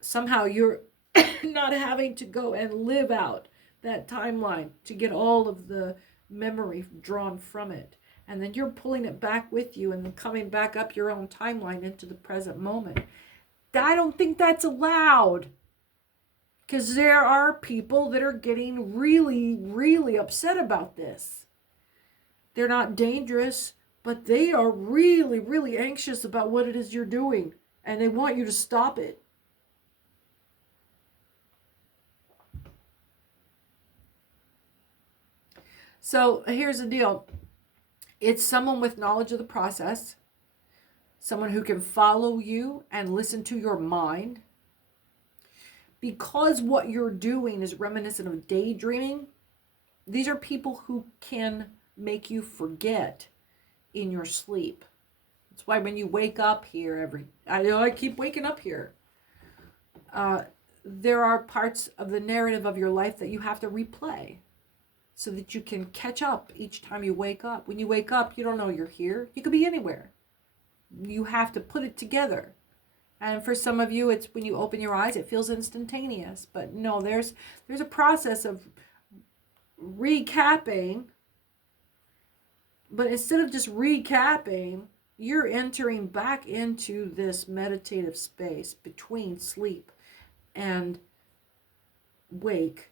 somehow you're not having to go and live out that timeline to get all of the memory drawn from it, and then you're pulling it back with you and then coming back up your own timeline into the present moment. I don't think that's allowed, because there are people that are getting really, really upset about this. They're not dangerous, but they are really, really anxious about what it is you're doing, and they want you to stop it. So here's the deal. It's someone with knowledge of the process someone who can follow you and listen to your mind. Because what you're doing is reminiscent of daydreaming, these are people who can make you forget in your sleep. That's why when you wake up here I keep waking up here. There are parts of the narrative of your life that you have to replay so that you can catch up each time you wake up. When you wake up, you don't know you're here. You could be anywhere. You have to put it together. And for some of you, it's when you open your eyes, it feels instantaneous. But no, there's a process of recapping. But instead of just recapping, you're entering back into this meditative space between sleep and wake.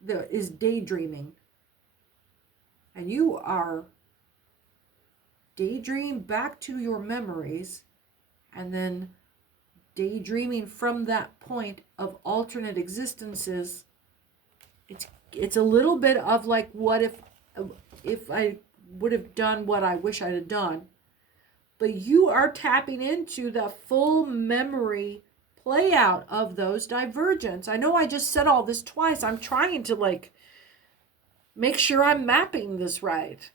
There is daydreaming. And you are daydreaming back to your memories, and then daydreaming from that point of alternate existences. It's a little bit of like, what if I would have done what I wish I'd have done. But you are tapping into the full memory play out of those divergence. I know I just said all this twice. I'm trying to like make sure I'm mapping this right.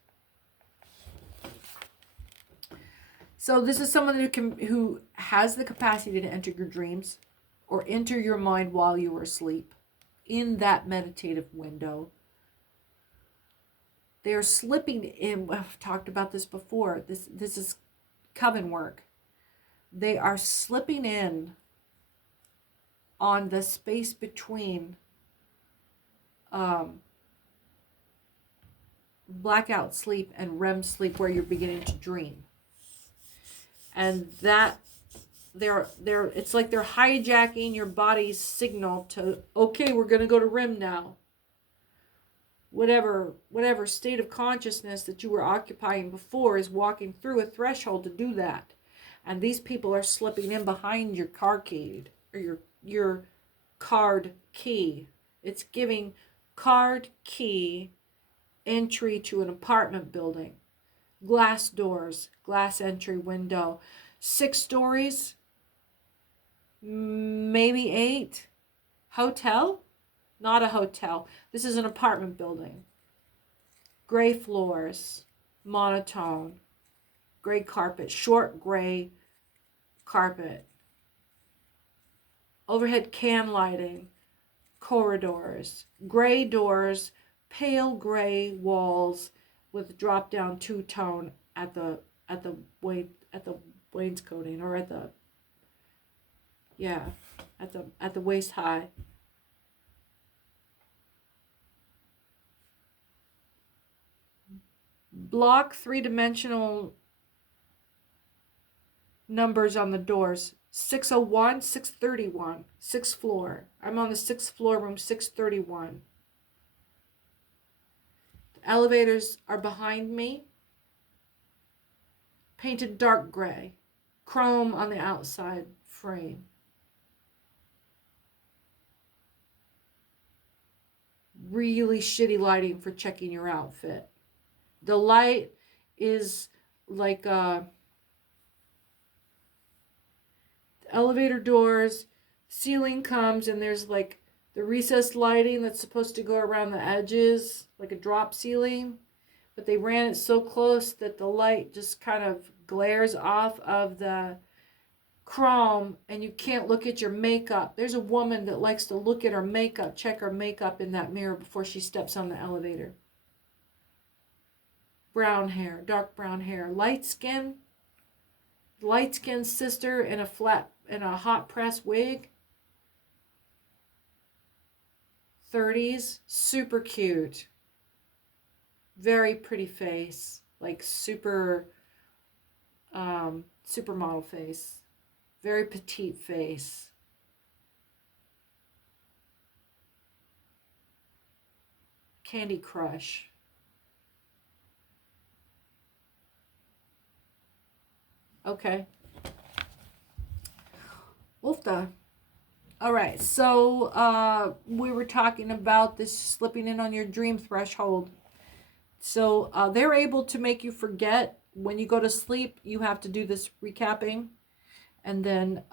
So this is someone who has the capacity to enter your dreams or enter your mind while you are asleep in that meditative window. They are slipping in. I've talked about this before. This is coven work. They are slipping in on the space between blackout sleep and REM sleep, where you're beginning to dream. And that it's like they're hijacking your body's signal to, okay, we're going to go to REM now. Whatever state of consciousness that you were occupying before is walking through a threshold to do that. And these people are slipping in behind your car key, or your card key. It's giving card key entry to an apartment building. Glass doors, glass entry window. 6 stories, maybe 8. Hotel? Not a hotel. This is an apartment building. Gray floors, monotone, gray carpet, short gray carpet. Overhead can lighting, corridors, gray doors, pale gray walls with drop down two-tone at the wainscoting, or at the waist high. Block 3-dimensional numbers on the doors. 601, 631, 6th floor. I'm on the 6th floor, room 631. The elevators are behind me. Painted dark gray. Chrome on the outside frame. Really shitty lighting for checking your outfit. The light is like elevator doors, ceiling comes, and there's like the recessed lighting that's supposed to go around the edges, like a drop ceiling. But they ran it so close that the light just kind of glares off of the chrome, and you can't look at your makeup. There's a woman that likes to look at her makeup, check her makeup in that mirror before she steps on the elevator. Brown hair, dark brown hair, light skin sister in a hot press wig. 30s, super cute. Very pretty face, like supermodel face. Very petite face. Candy Crush. Okay. Wolfda. All right. So we were talking about this slipping in on your dream threshold. So they're able to make you forget when you go to sleep, you have to do this recapping. And then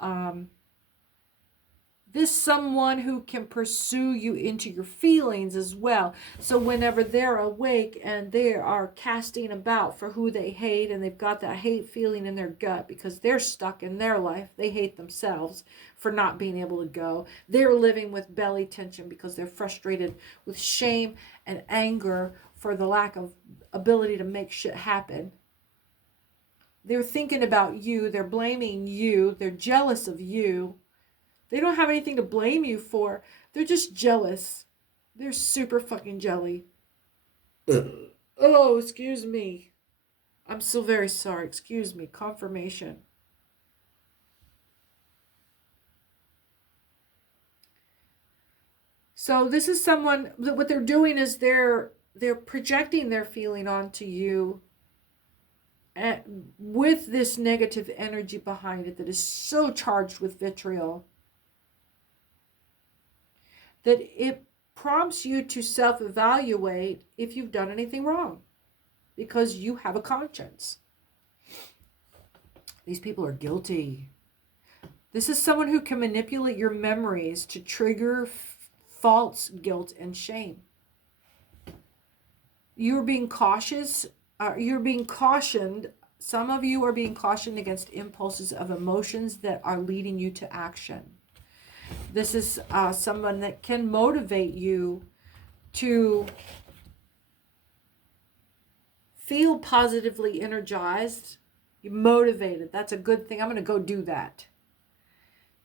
this someone who can pursue you into your feelings as well. So whenever they're awake and they are casting about for who they hate, and they've got that hate feeling in their gut because they're stuck in their life, they hate themselves for not being able to go. They're living with belly tension because they're frustrated with shame and anger for the lack of ability to make shit happen. They're thinking about you, they're blaming you, they're jealous of you. They don't have anything to blame you for. They're just jealous. They're super fucking jelly. Oh, excuse me. I'm so very sorry. Excuse me. Confirmation. So this is someone, what they're doing is they're projecting their feeling onto you with this negative energy behind it that is so charged with vitriol that it prompts you to self-evaluate if you've done anything wrong, because you have a conscience. These people are guilty. This is someone who can manipulate your memories to trigger false guilt and shame. You're being cautious. You're being cautioned. Some of you are being cautioned against impulses of emotions that are leading you to action. This is someone that can motivate you to feel positively energized. You're motivated. That's a good thing. I'm going to go do that.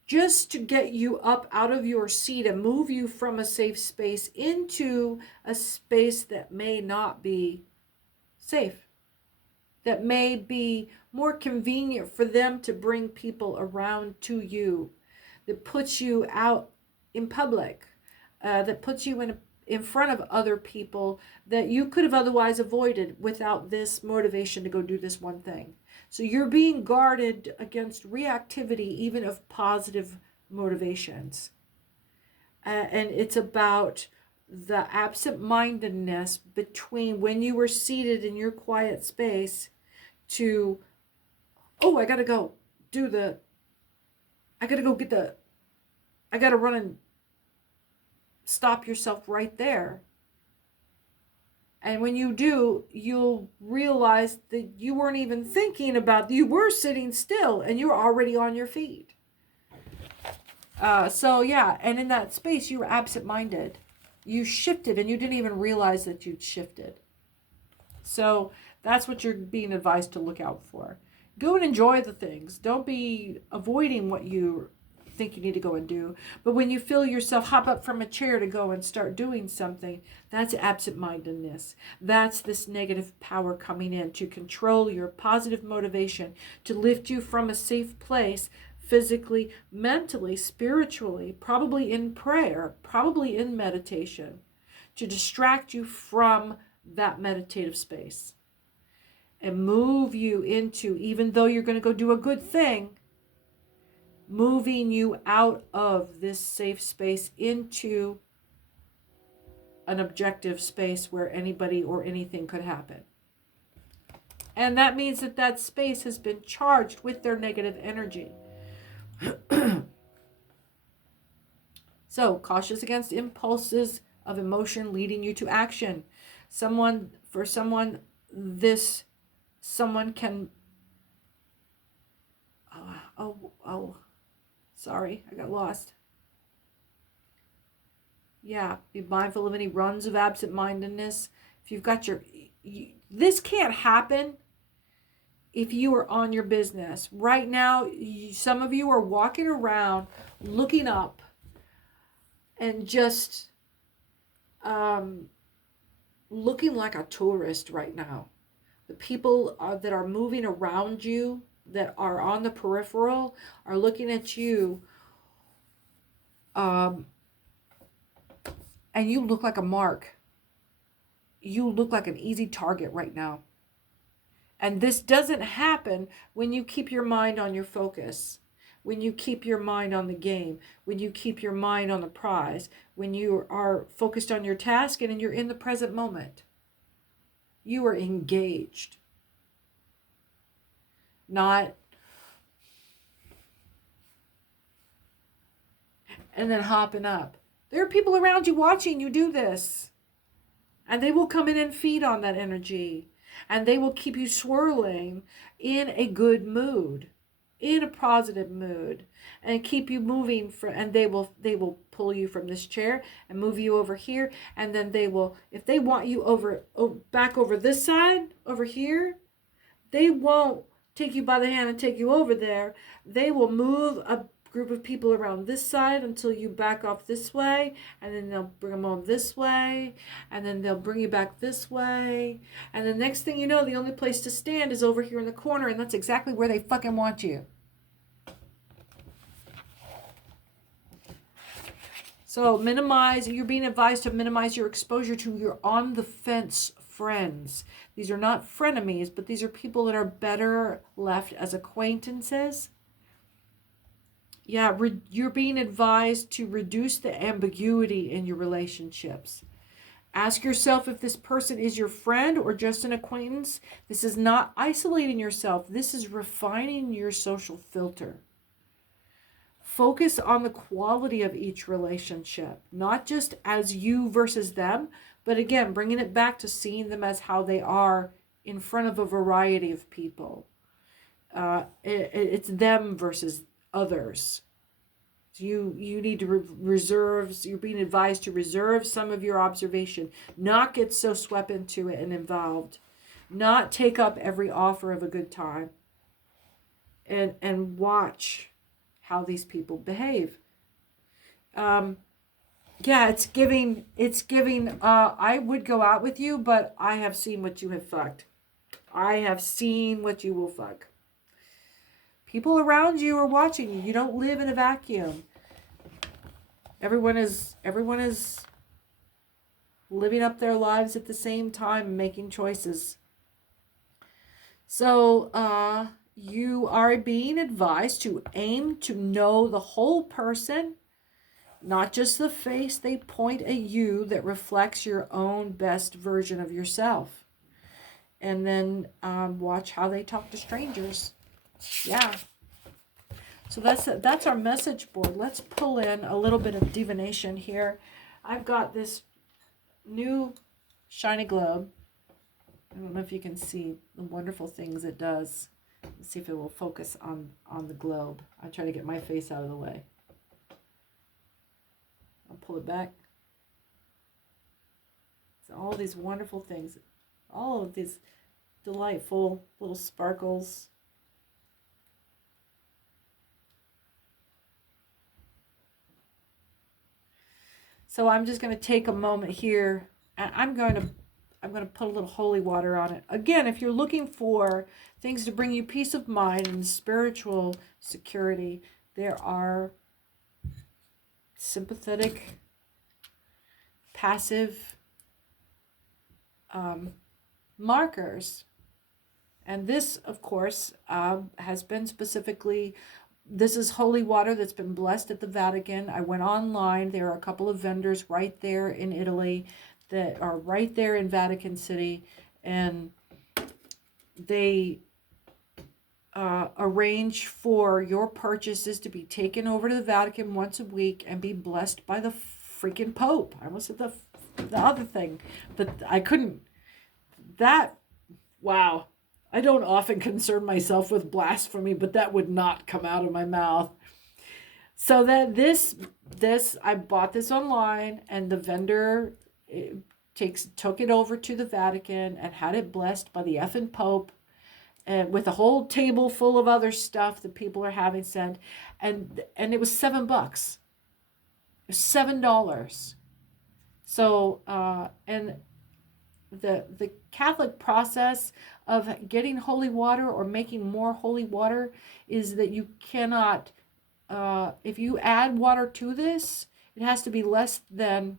Just to get you up out of your seat and move you from a safe space into a space that may not be safe, that may be more convenient for them to bring people around to you, that puts you out in public, that puts you in front of other people that you could have otherwise avoided without this motivation to go do this one thing. So you're being guarded against reactivity, even of positive motivations. And it's about the absent-mindedness between when you were seated in your quiet space to, oh, I got to go do the, I got to go get the, I got to run and stop yourself right there. And when you do, you'll realize that you weren't even thinking about, you were sitting still and you're already on your feet. So yeah, and in that space, you were absent-minded. You shifted and you didn't even realize that you'd shifted. So that's what you're being advised to look out for. Go and enjoy the things. Don't be avoiding what you think you need to go and do. But when you feel yourself hop up from a chair to go and start doing something, that's absent-mindedness. That's this negative power coming in to control your positive motivation, to lift you from a safe place, physically, mentally, spiritually, probably in prayer, probably in meditation, to distract you from that meditative space and move you into, even though you're going to go do a good thing, moving you out of this safe space into an objective space where anybody or anything could happen. And that means that that space has been charged with their negative energy. So, cautious against impulses of emotion leading you to action. Someone can, sorry, I got lost. Yeah, be mindful of any runs of absent-mindedness. If you've got this can't happen if you are on your business. Right now, some of you are walking around looking up and just looking like a tourist right now. The people that are moving around you, that are on the peripheral, are looking at you, and you look like a mark. You look like an easy target right now. And this doesn't happen when you keep your mind on your focus, when you keep your mind on the game, when you keep your mind on the prize, when you are focused on your task and you're in the present moment. You are engaged. not, and then hopping up. There are people around you watching you do this. And they will come in and feed on that energy. And they will keep you swirling in a good mood, in a positive mood, and keep you moving and they will pull you from this chair and move you over here. And then they will, if they want you back over this side, over here, they won't take you by the hand and take you over there. They will move a group of people around this side until you back off this way, and then they'll bring them on this way, and then they'll bring you back this way, and the next thing you know, the only place to stand is over here in the corner, and that's exactly where they fucking want you. So you're being advised to minimize your exposure to your on the fence friends. These are not frenemies, but these are people that are better left as acquaintances. Yeah, you're being advised to reduce the ambiguity in your relationships. Ask yourself if this person is your friend or just an acquaintance. This is not isolating yourself. This is refining your social filter. Focus on the quality of each relationship, not just as you versus them, but again, bringing it back to seeing them as how they are in front of a variety of people. It's them versus others. So you need to reserve, you're being advised to reserve some of your observation, not get so swept into it and involved, not take up every offer of a good time, and watch how these people behave. Yeah, it's giving, I would go out with you, but I have seen what you have fucked. I have seen what you will fuck. People around you are watching you. You don't live in a vacuum. Everyone is living up their lives at the same time and making choices. So you are being advised to aim to know the whole person, not just the face they point at you that reflects your own best version of yourself. And then watch how they talk to strangers. Yeah. So that's our message board. Let's pull in a little bit of divination here. I've got this new shiny globe. I don't know if you can see the wonderful things it does. Let's see if it will focus on the globe. I'll try to get my face out of the way. I'll pull it back. So all these wonderful things. All of these delightful little sparkles. So I'm just going to take a moment here, and I'm going to put a little holy water on it. Again, if you're looking for things to bring you peace of mind and spiritual security, there are sympathetic, passive markers. And this, of course, has been specifically, this is holy water that's been blessed at the Vatican. I went online. There are a couple of vendors right there in Italy that are right there in Vatican City. And they arrange for your purchases to be taken over to the Vatican once a week and be blessed by the freaking Pope. I almost said the other thing, but I couldn't. Wow. I don't often concern myself with blasphemy, but that would not come out of my mouth. So that this I bought this online, and the vendor took it over to the Vatican and had it blessed by the effing Pope, and with a whole table full of other stuff that people are having sent, and it was $7. It was $7. So and the Catholic process of getting holy water or making more holy water is that you cannot, if you add water to this, it has to be less than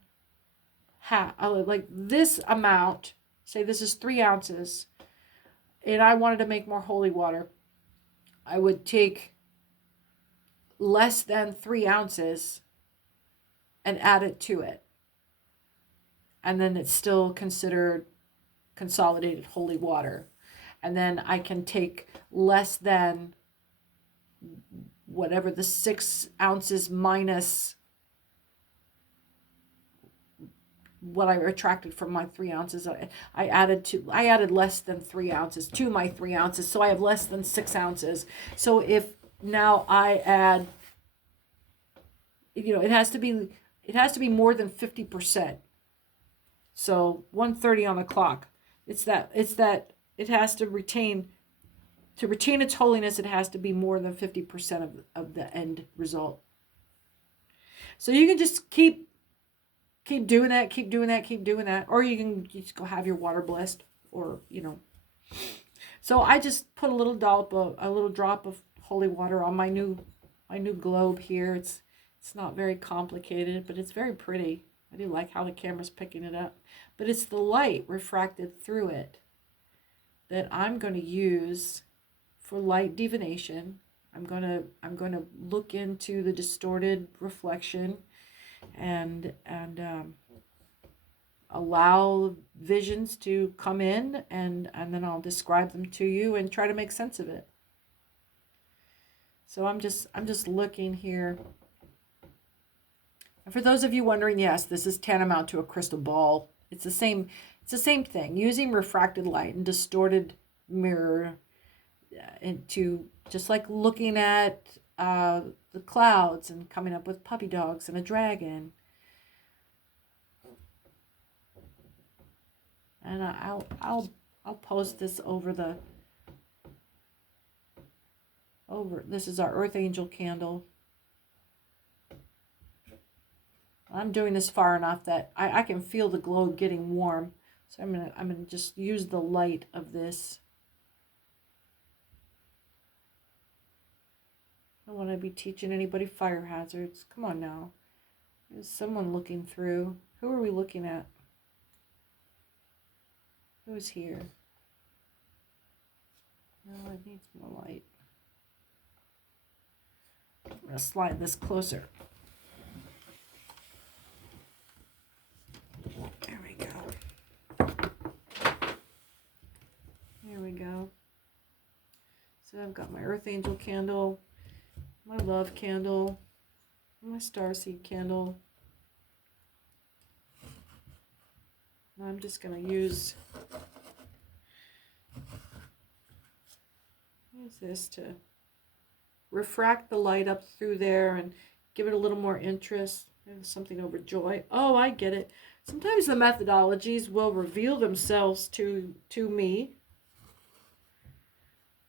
half, like this amount. Say this is 3 ounces, and I wanted to make more holy water. I would take less than 3 ounces and add it to it. And then it's still considered consolidated holy water. And then I can take less than whatever the 6 ounces minus what I retracted from my 3 ounces. I added less than 3 ounces to my 3 ounces. So I have less than 6 ounces. So if now I add, it has to be more than 50%. So 1:30 on the clock. It's that it has to retain its holiness. It has to be more than 50% of the end result. So you can just keep doing that, keep doing that, or you can just go have your water blessed, or So I just put a little drop of holy water on my new globe here. It's not very complicated, but it's very pretty. I do like how the camera's picking it up. But it's the light refracted through it that I'm going to use for light divination. I'm going to look into the distorted reflection and allow visions to come in, and then I'll describe them to you and try to make sense of it. So I'm just looking here. And for those of you wondering, yes, this is tantamount to a crystal ball. It's the same thing, using refracted light and distorted mirror into, just like looking at the clouds and coming up with puppy dogs and a dragon. And I'll post this over this is our Earth Angel candle. I'm doing this far enough that I can feel the glow getting warm. So I'm gonna just use the light of this. I don't want to be teaching anybody fire hazards. Come on now. There's someone looking through. Who are we looking at? Who's here? No, it needs more light. I'm going to slide this closer. There we go. There we go. So I've got my Earth Angel candle, my love candle, my starseed candle. And I'm just going to use this to refract the light up through there and give it a little more interest. There's something over joy. Oh, I get it. Sometimes the methodologies will reveal themselves to me.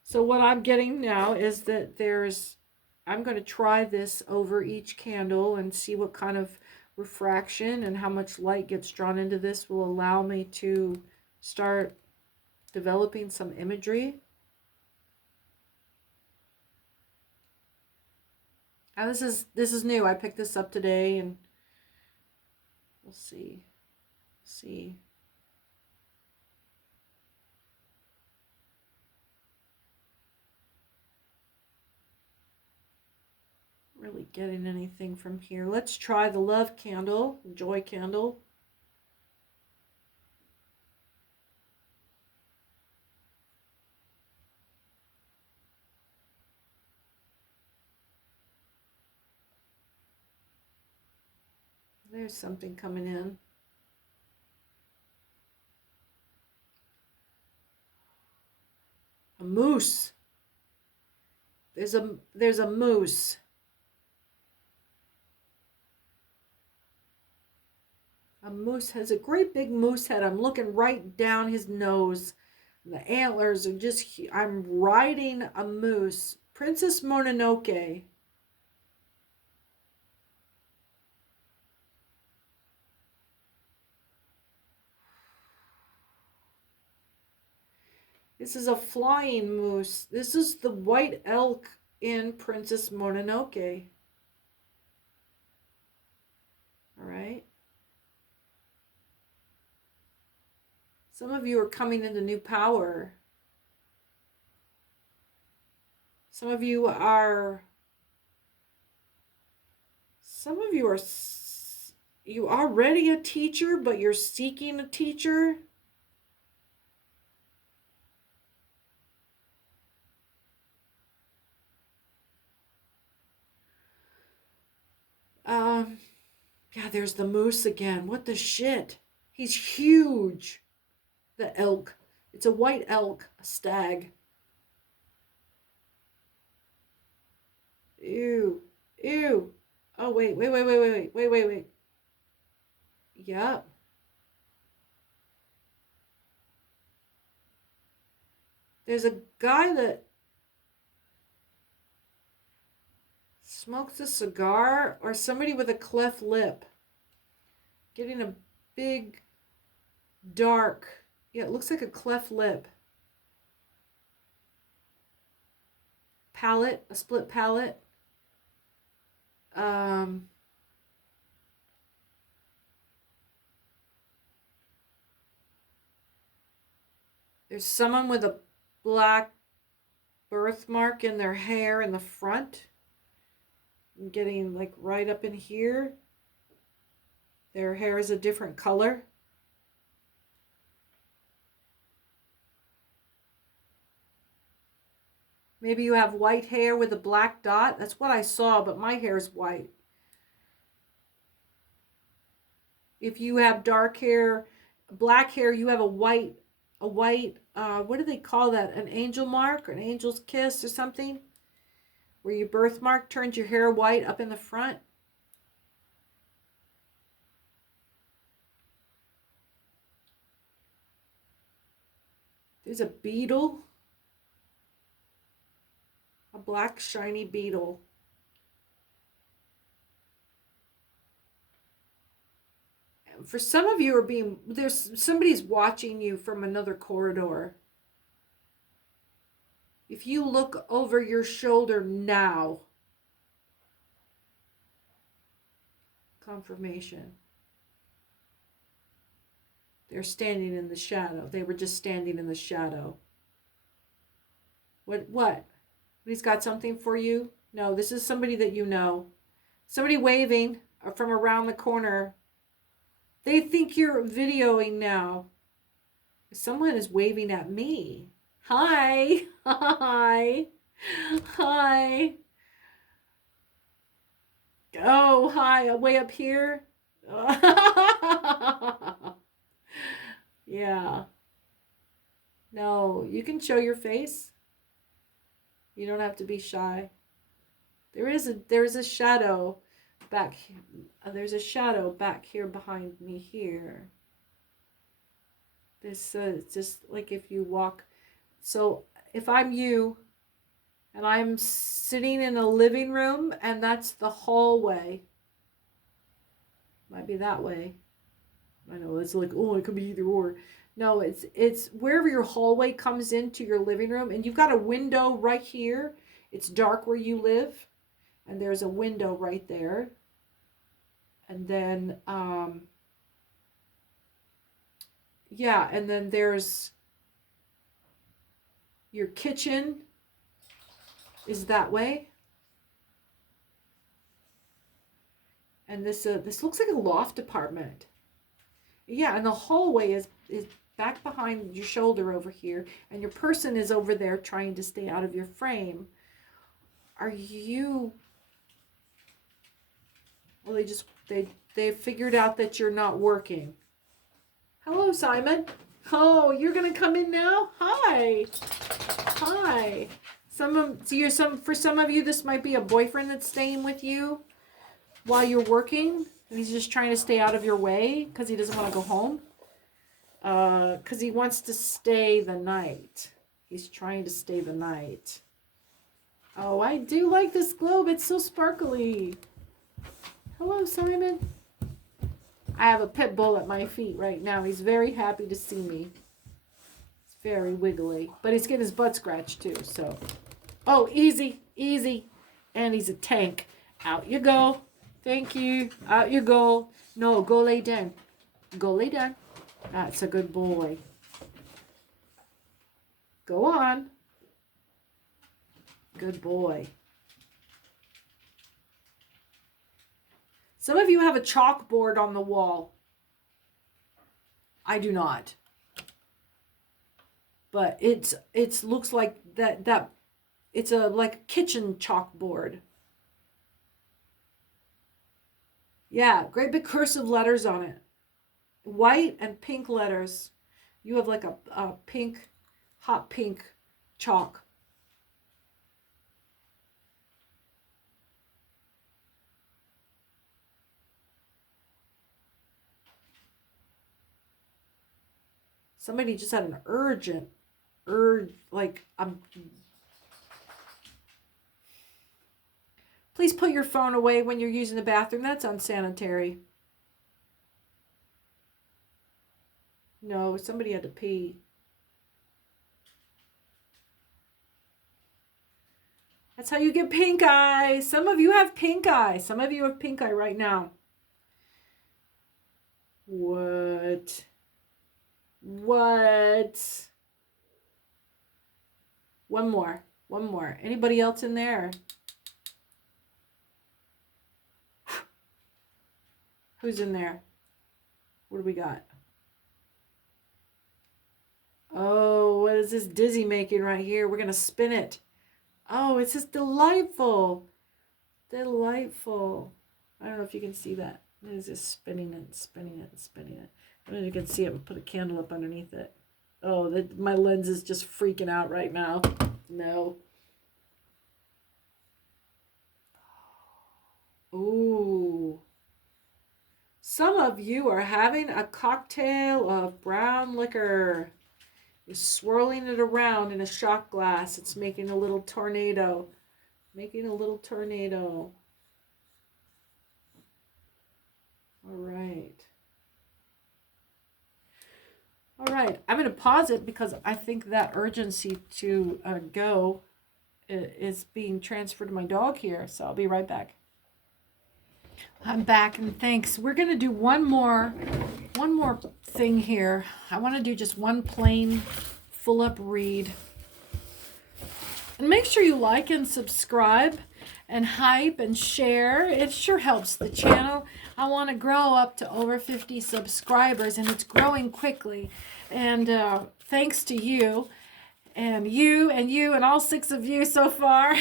So what I'm getting now is that I'm going to try this over each candle and see what kind of refraction and how much light gets drawn into this will allow me to start developing some imagery. Now this is new. I picked this up today, and we'll see. Really getting anything from here. Let's try the love candle, joy candle. There's something coming in. A moose. There's a moose. A moose has a great big moose head. I'm looking right down his nose. The antlers are just, I'm riding a moose. Princess Mononoke. This is a flying moose. This is the white elk in Princess Mononoke. All right. Some of you are coming into new power. Some of you are already a teacher, but you're seeking a teacher. Yeah, there's the moose again. What the shit? He's huge. The elk. It's a white elk, a stag. Ew. Ew. Oh, wait. Yep. There's a guy that smokes a cigar, or somebody with a cleft lip. Getting a big, dark, yeah, it looks like a cleft lip. Palate, a split palate. There's someone with a black birthmark in their hair in the front. I'm getting like right up in here. Their hair is a different color. Maybe you have white hair with a black dot. That's what I saw, but my hair is white. If you have dark hair, black hair, you have a white, what do they call that? An angel mark or an angel's kiss or something? Where your birthmark turns your hair white up in the front. There's a beetle. A black shiny beetle. For some of you there's somebody's watching you from another corridor. If you look over your shoulder now, confirmation. They're standing in the shadow. They were just standing in the shadow. What? He's got something for you? No, this is somebody that you know. Somebody waving from around the corner. They think you're videoing now. Someone is waving at me. Hi. Hi. Hi. Oh, hi. Way up here. Yeah. No, you can show your face. You don't have to be shy. There is a shadow back here. There's a shadow back here behind me here. This it's just like if you walk. So if I'm you and I'm sitting in a living room and that's the hallway. Might be that way. I know it's like, oh, it could be either or. No, it's wherever your hallway comes into your living room, and you've got a window right here. It's dark where you live, and there's a window right there. And then yeah, and then there's your kitchen is that way. And this looks like a loft apartment. Yeah, and the hallway is back behind your shoulder over here, and your person is over there trying to stay out of your frame. Are you... Well, they figured out that you're not working. Hello, Simon. Oh, you're gonna come in now? Hi. Hi. For some of you, this might be a boyfriend that's staying with you while you're working. And he's just trying to stay out of your way because he doesn't want to go home. Because he wants to stay the night. He's trying to stay the night. Oh, I do like this globe. It's so sparkly. Hello, Simon. I have a pit bull at my feet right now. He's very happy to see me. It's very wiggly. But he's getting his butt scratched too, so. Oh, easy, easy. And he's a tank. Out you go. Thank you. Out you go. No, go lay down. Go lay down. That's a good boy. Go on. Good boy. Some of you have a chalkboard on the wall. I do not. But it looks like that it's a like kitchen chalkboard. Yeah, great big cursive letters on it. White and pink letters. You have like a pink, hot pink chalk. Somebody just had an urgent, like, please put your phone away when you're using the bathroom. That's unsanitary. No, somebody had to pee. That's how you get pink eye. Some of you have pink eye. Some of you have pink eye right now. What? What? One more. One more. Anybody else in there? Who's in there? What do we got? Oh, what is this dizzy making right here? We're going to spin it. Oh, it's just delightful. Delightful. I don't know if you can see that. It is just spinning it, spinning it, spinning it. I don't know if you can see it. We'll put a candle up underneath it. Oh, my lens is just freaking out right now. No. Ooh. Some of you are having a cocktail of brown liquor. You're swirling it around in a shot glass. It's making a little tornado. Making a little tornado. All right. All right. I'm going to pause it because I think that urgency to go is being transferred to my dog here. So I'll be right back. I'm back, and thanks. We're going to do one more thing here. I want to do just one plain full up read. And make sure you like and subscribe and hype and share. It sure helps the channel. I want to grow up to over 50 subscribers, and it's growing quickly. And thanks to you and you and you and all 6 of you so far.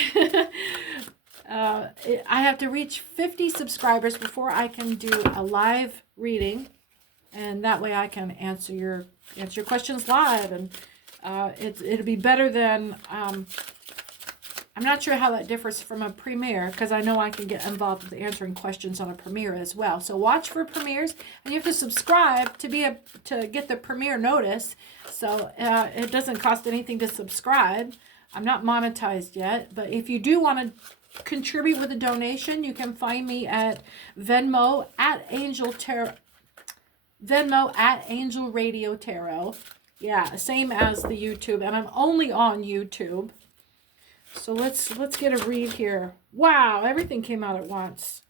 I have to reach 50 subscribers before I can do a live reading, and that way I can answer your questions live. And it'll be better than I'm not sure how that differs from a premiere, because I know I can get involved with answering questions on a premiere as well. So watch for premieres, and you have to subscribe to get the premiere notice. So it doesn't cost anything to subscribe. I'm not monetized yet, but if you do want to contribute with a donation, you can find me at Venmo at Angel Radio Tarot. Yeah, same as the YouTube, and I'm only on YouTube. So let's get a read here. Wow, everything came out at once.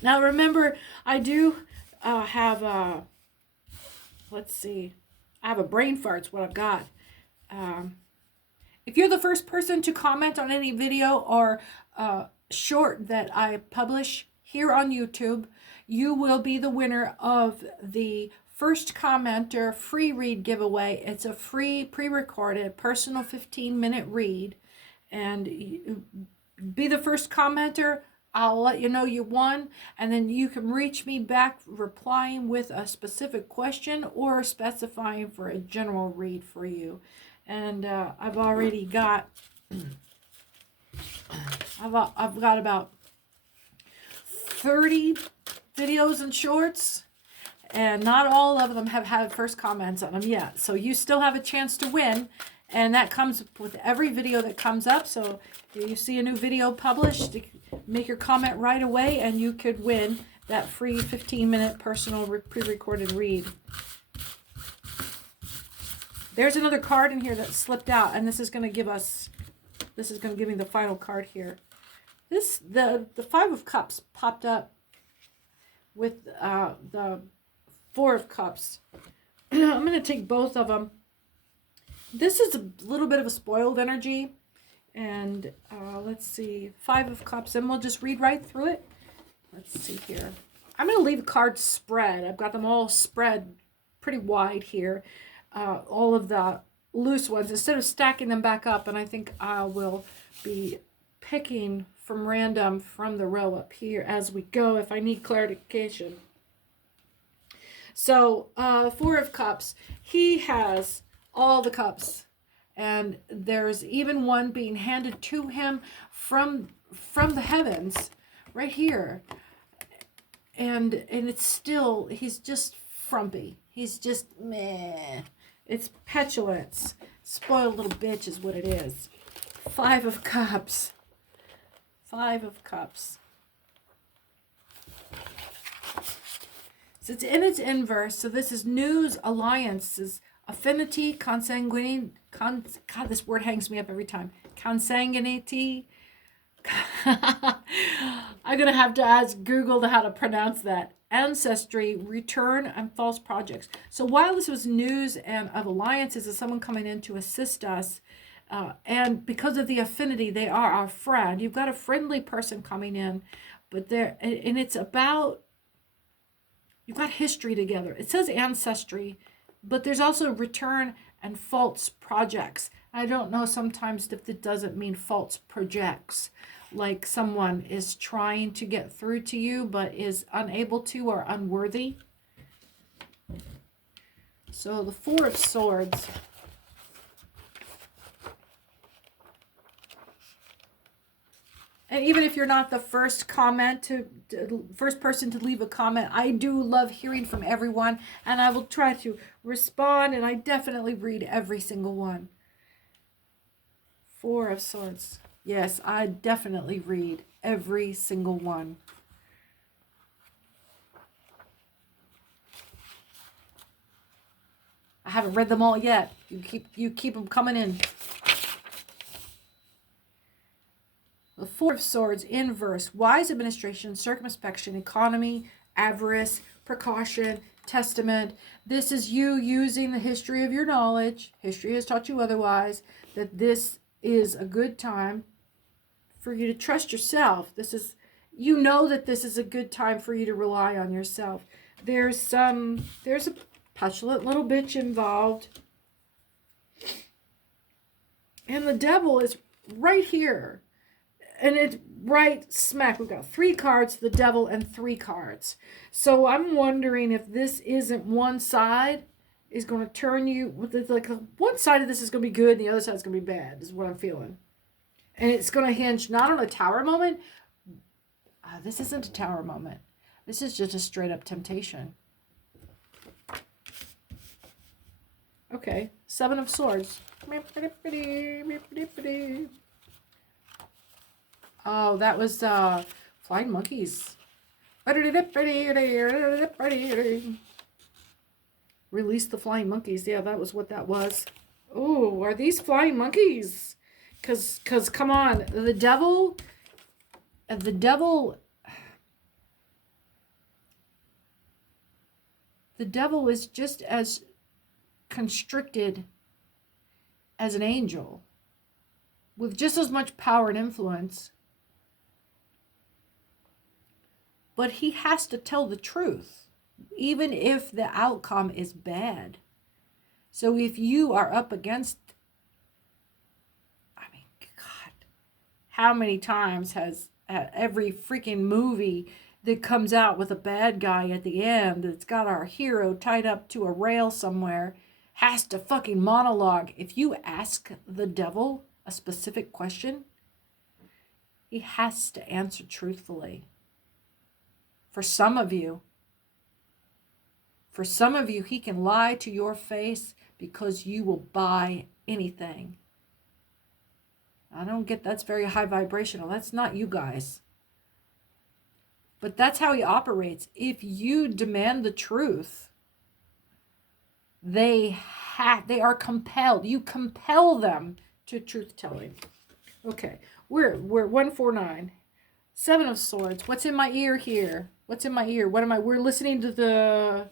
Now remember, I do have let's see, I have a brain fart's what I've got. If you're the first person to comment on any video or short that I publish here on YouTube, you will be the winner of the first commenter free read giveaway. It's a free pre-recorded personal 15-minute read, and be the first commenter. I'll let you know you won, and then you can reach me back replying with a specific question or specifying for a general read for you. And I've already got I've got about 30 videos and shorts, and not all of them have had first comments on them yet. So you still have a chance to win, and that comes with every video that comes up. So if you see a new video published, make your comment right away, and you could win that free 15-minute personal pre-recorded read. There's another card in here that slipped out, and this is going to give me the final card here. The 5 of Cups popped up with the 4 of Cups. I'm going to take both of them. This is a little bit of a spoiled energy, and let's see, 5 of Cups, and we'll just read right through it. Let's see here. I'm going to leave the cards spread. I've got them all spread pretty wide here. All of the loose ones, instead of stacking them back up, and I think I will be picking from random from the row up here as we go if I need clarification. So, Four of Cups, he has all the cups. And there's even one being handed to him from the heavens, right here. And it's still, he's just frumpy. He's just meh. It's petulance. Spoiled little bitch is what it is. Five of Cups. Five of Cups. So it's in its inverse. So this is news, alliances, affinity, consanguinity. God, this word hangs me up every time. Consanguinity. I'm going to have to ask Google how to pronounce that. Ancestry, return, and false projects. So while this was news and of alliances of someone coming in to assist us, and because of the affinity, they are our friend. You've got a friendly person coming in, but and it's about, you've got history together. It says ancestry, but there's also return and false projects. I don't know sometimes if it doesn't mean false projects, like someone is trying to get through to you but is unable to or unworthy. So the Four of Swords. And even if you're not the first first person to leave a comment, I do love hearing from everyone, and I will try to respond, and I definitely read every single one. Four of Swords. Yes, I definitely read every single one. I haven't read them all yet. You keep them coming in. The Four of Swords, inverse, wise administration, circumspection, economy, avarice, precaution, testament. This is you using the history of your knowledge. History has taught you otherwise, that this is a good time for you to trust yourself. You know that this is a good time for you to rely on yourself. There's a petulant little bitch involved. And the devil is right here. And it's right smack. We've got 3 cards, the devil, and 3 cards. So I'm wondering if this isn't one side is going to turn you, like one side of this is going to be good and the other side is going to be bad, is what I'm feeling. And it's going to hinge not on a tower moment. This isn't a tower moment. This is just a straight up temptation. Okay, Seven of Swords. Oh, that was Flying Monkeys. Release the Flying Monkeys. Yeah, that was what that was. Oh, are these Flying Monkeys? Cause come on, the devil is just as constricted as an angel, with just as much power and influence. But he has to tell the truth, even if the outcome is bad. So if you are up against, I mean, God, how many times has every freaking movie that comes out with a bad guy at the end that's got our hero tied up to a rail somewhere has to fucking monologue? If you ask the devil a specific question, he has to answer truthfully. For some of you, he can lie to your face because you will buy anything. I don't get that's very high vibrational. That's not you guys. But that's how he operates. If you demand the truth, they are compelled. You compel them to truth telling. Okay, we're 149. Seven of Swords. What's in my ear here? What's in my ear? We're listening to the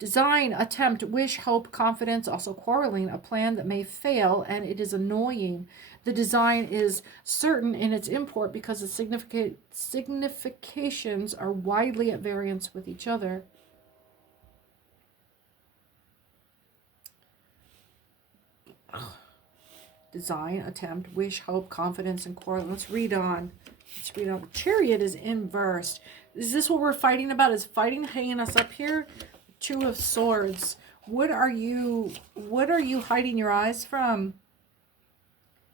design, attempt, wish, hope, confidence, also quarreling, a plan that may fail, and it is annoying. The design is certain in its import because the significations are widely at variance with each other. design, attempt, wish, hope, confidence, and core. Let's read on. Let's read on. The Chariot is inversed. Is this what we're fighting about? Is fighting hanging us up here? Two of Swords. What are you hiding your eyes from?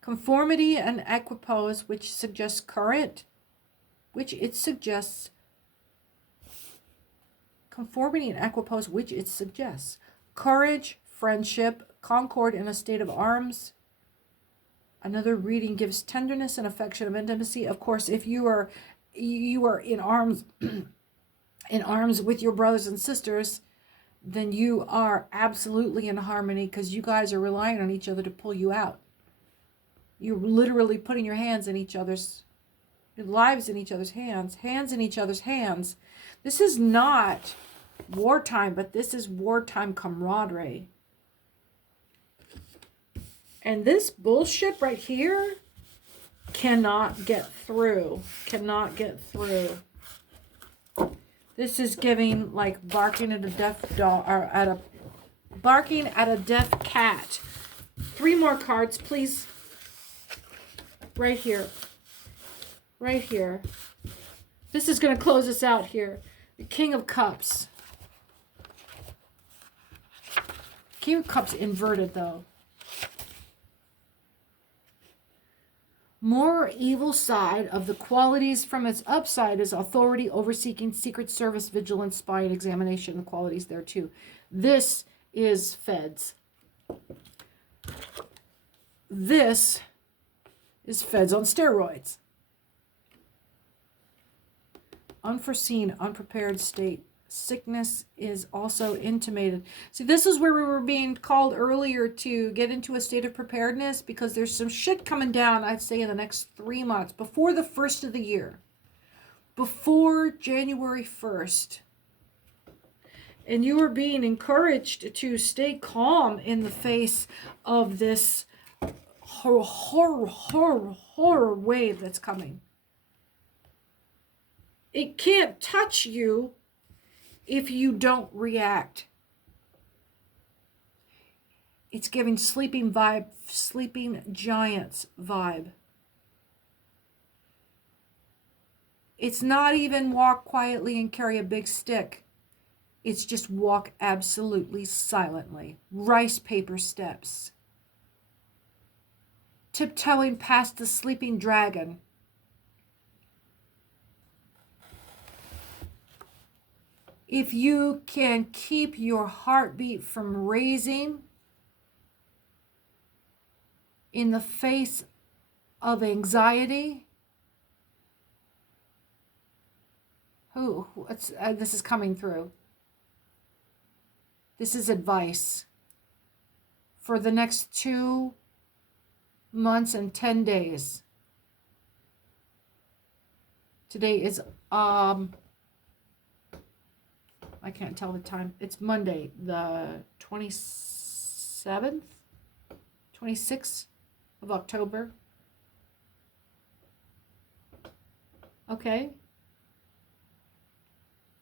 Conformity and equipoise, which suggests current, which it suggests. Conformity and equipoise, which it suggests. Courage, friendship, concord in a state of arms. Another reading gives tenderness and affection of intimacy. Of course, if you are in arms in arms with your brothers and sisters, then you are absolutely in harmony, because you guys are relying on each other to pull you out. You're literally putting your hands in each other's, your lives in each other's hands in each other's hands. This is not wartime, but this is wartime camaraderie. And this bullshit right here cannot get through. Cannot get through. This is giving like barking at a deaf dog, or barking at a deaf cat. 3 more cards, please. Right here. Right here. This is going to close us out here. The King of Cups. King of Cups inverted, though. More evil side of the qualities from its upside is authority, overseeking, secret service, vigilance, spying, examination. The qualities there, too. This is feds. This is feds on steroids. Unforeseen, unprepared state. Sickness is also intimated. See, this is where we were being called earlier to get into a state of preparedness, because there's some shit coming down, I'd say, in the next 3 months, before the first of the year, before January 1st. And you are being encouraged to stay calm in the face of this horror wave that's coming. It can't touch you if you don't react. It's giving sleeping vibe, sleeping giants vibe. It's not even walk quietly and carry a big stick. It's just walk absolutely silently. Rice paper steps. Tiptoeing past the sleeping dragon. If you can keep your heartbeat from raising in the face of anxiety, this is coming through. This is advice for the next 2 months and 10 days. Today is I can't tell the time. It's Monday, the 27th, 26th of October. Okay.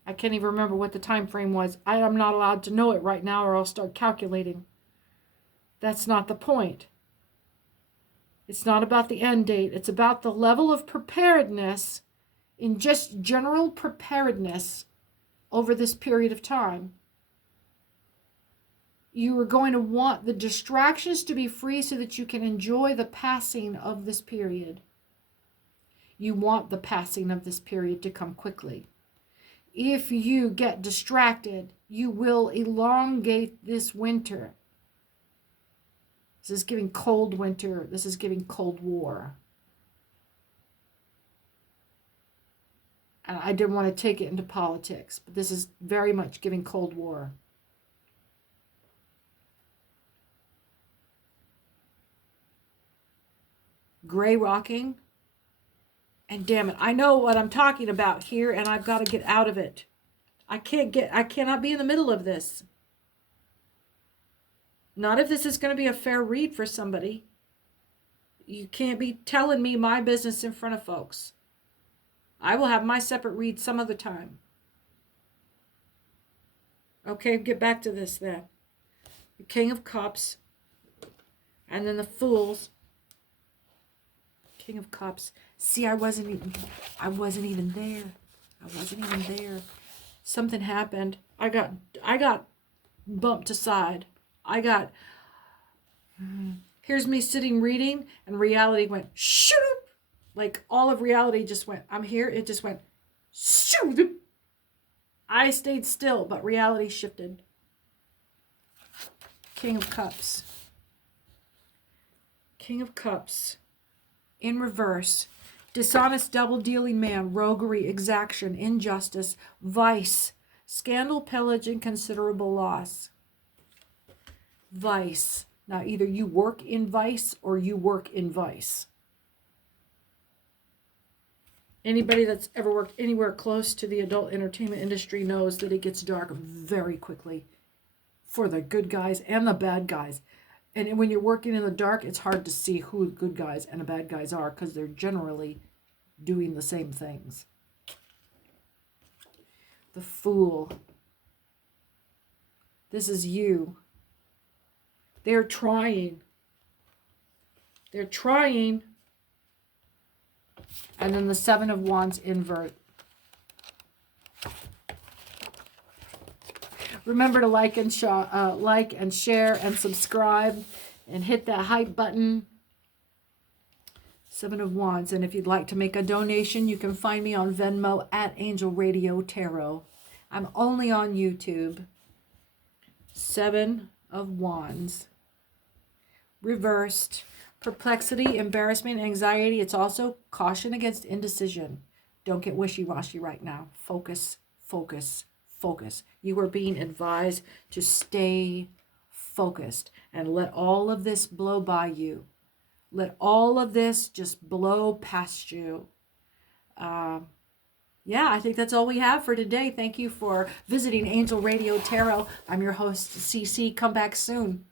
I can't even remember what the time frame was. I am not allowed to know it right now, or I'll start calculating. That's not the point. It's not about the end date. It's about the level of preparedness, in just general preparedness over this period of time. You are going to want the distractions to be free so that you can enjoy the passing of this period. You want the passing of this period to come quickly. If you get distracted, you will elongate this winter. This is giving cold winter. This is giving cold war. And I didn't want to take it into politics, but this is very much giving Cold War. Gray rocking. And damn it, I know what I'm talking about here, and I've got to get out of it. I cannot be in the middle of this. Not if this is going to be a fair read for somebody. You can't be telling me my business in front of folks. I will have my separate read some other time. Okay, get back to this then. The King of Cups. And then the Fools. King of Cups. See, I wasn't even there. I wasn't even there. Something happened. I got bumped aside. Here's me sitting reading, and reality went shoot. Like all of reality just went, I'm here. It just went shoot. I stayed still, but reality shifted. King of Cups. King of Cups. In reverse. Dishonest, double-dealing man, roguery, exaction, injustice, vice, scandal, pillage, and considerable loss. Vice. Now, either you work in vice or you work in vice. Anybody that's ever worked anywhere close to the adult entertainment industry knows that it gets dark very quickly for the good guys and the bad guys. And when you're working in the dark, it's hard to see who the good guys and the bad guys are because they're generally doing the same things. The Fool. This is you. They're trying. They're trying. And then the Seven of Wands invert. Remember to like and share and subscribe and hit that hype button. Seven of Wands. And if you'd like to make a donation, you can find me on Venmo at Angel Radio Tarot. I'm only on YouTube. Seven of Wands. Reversed. Perplexity, embarrassment, anxiety. It's also caution against indecision. Don't get wishy-washy right now. Focus, focus, focus. You are being advised to stay focused and let all of this blow by you. Let all of this just blow past you. Yeah, I think that's all we have for today. Thank you for visiting Angel Radio Tarot. I'm your host, CC. Come back soon.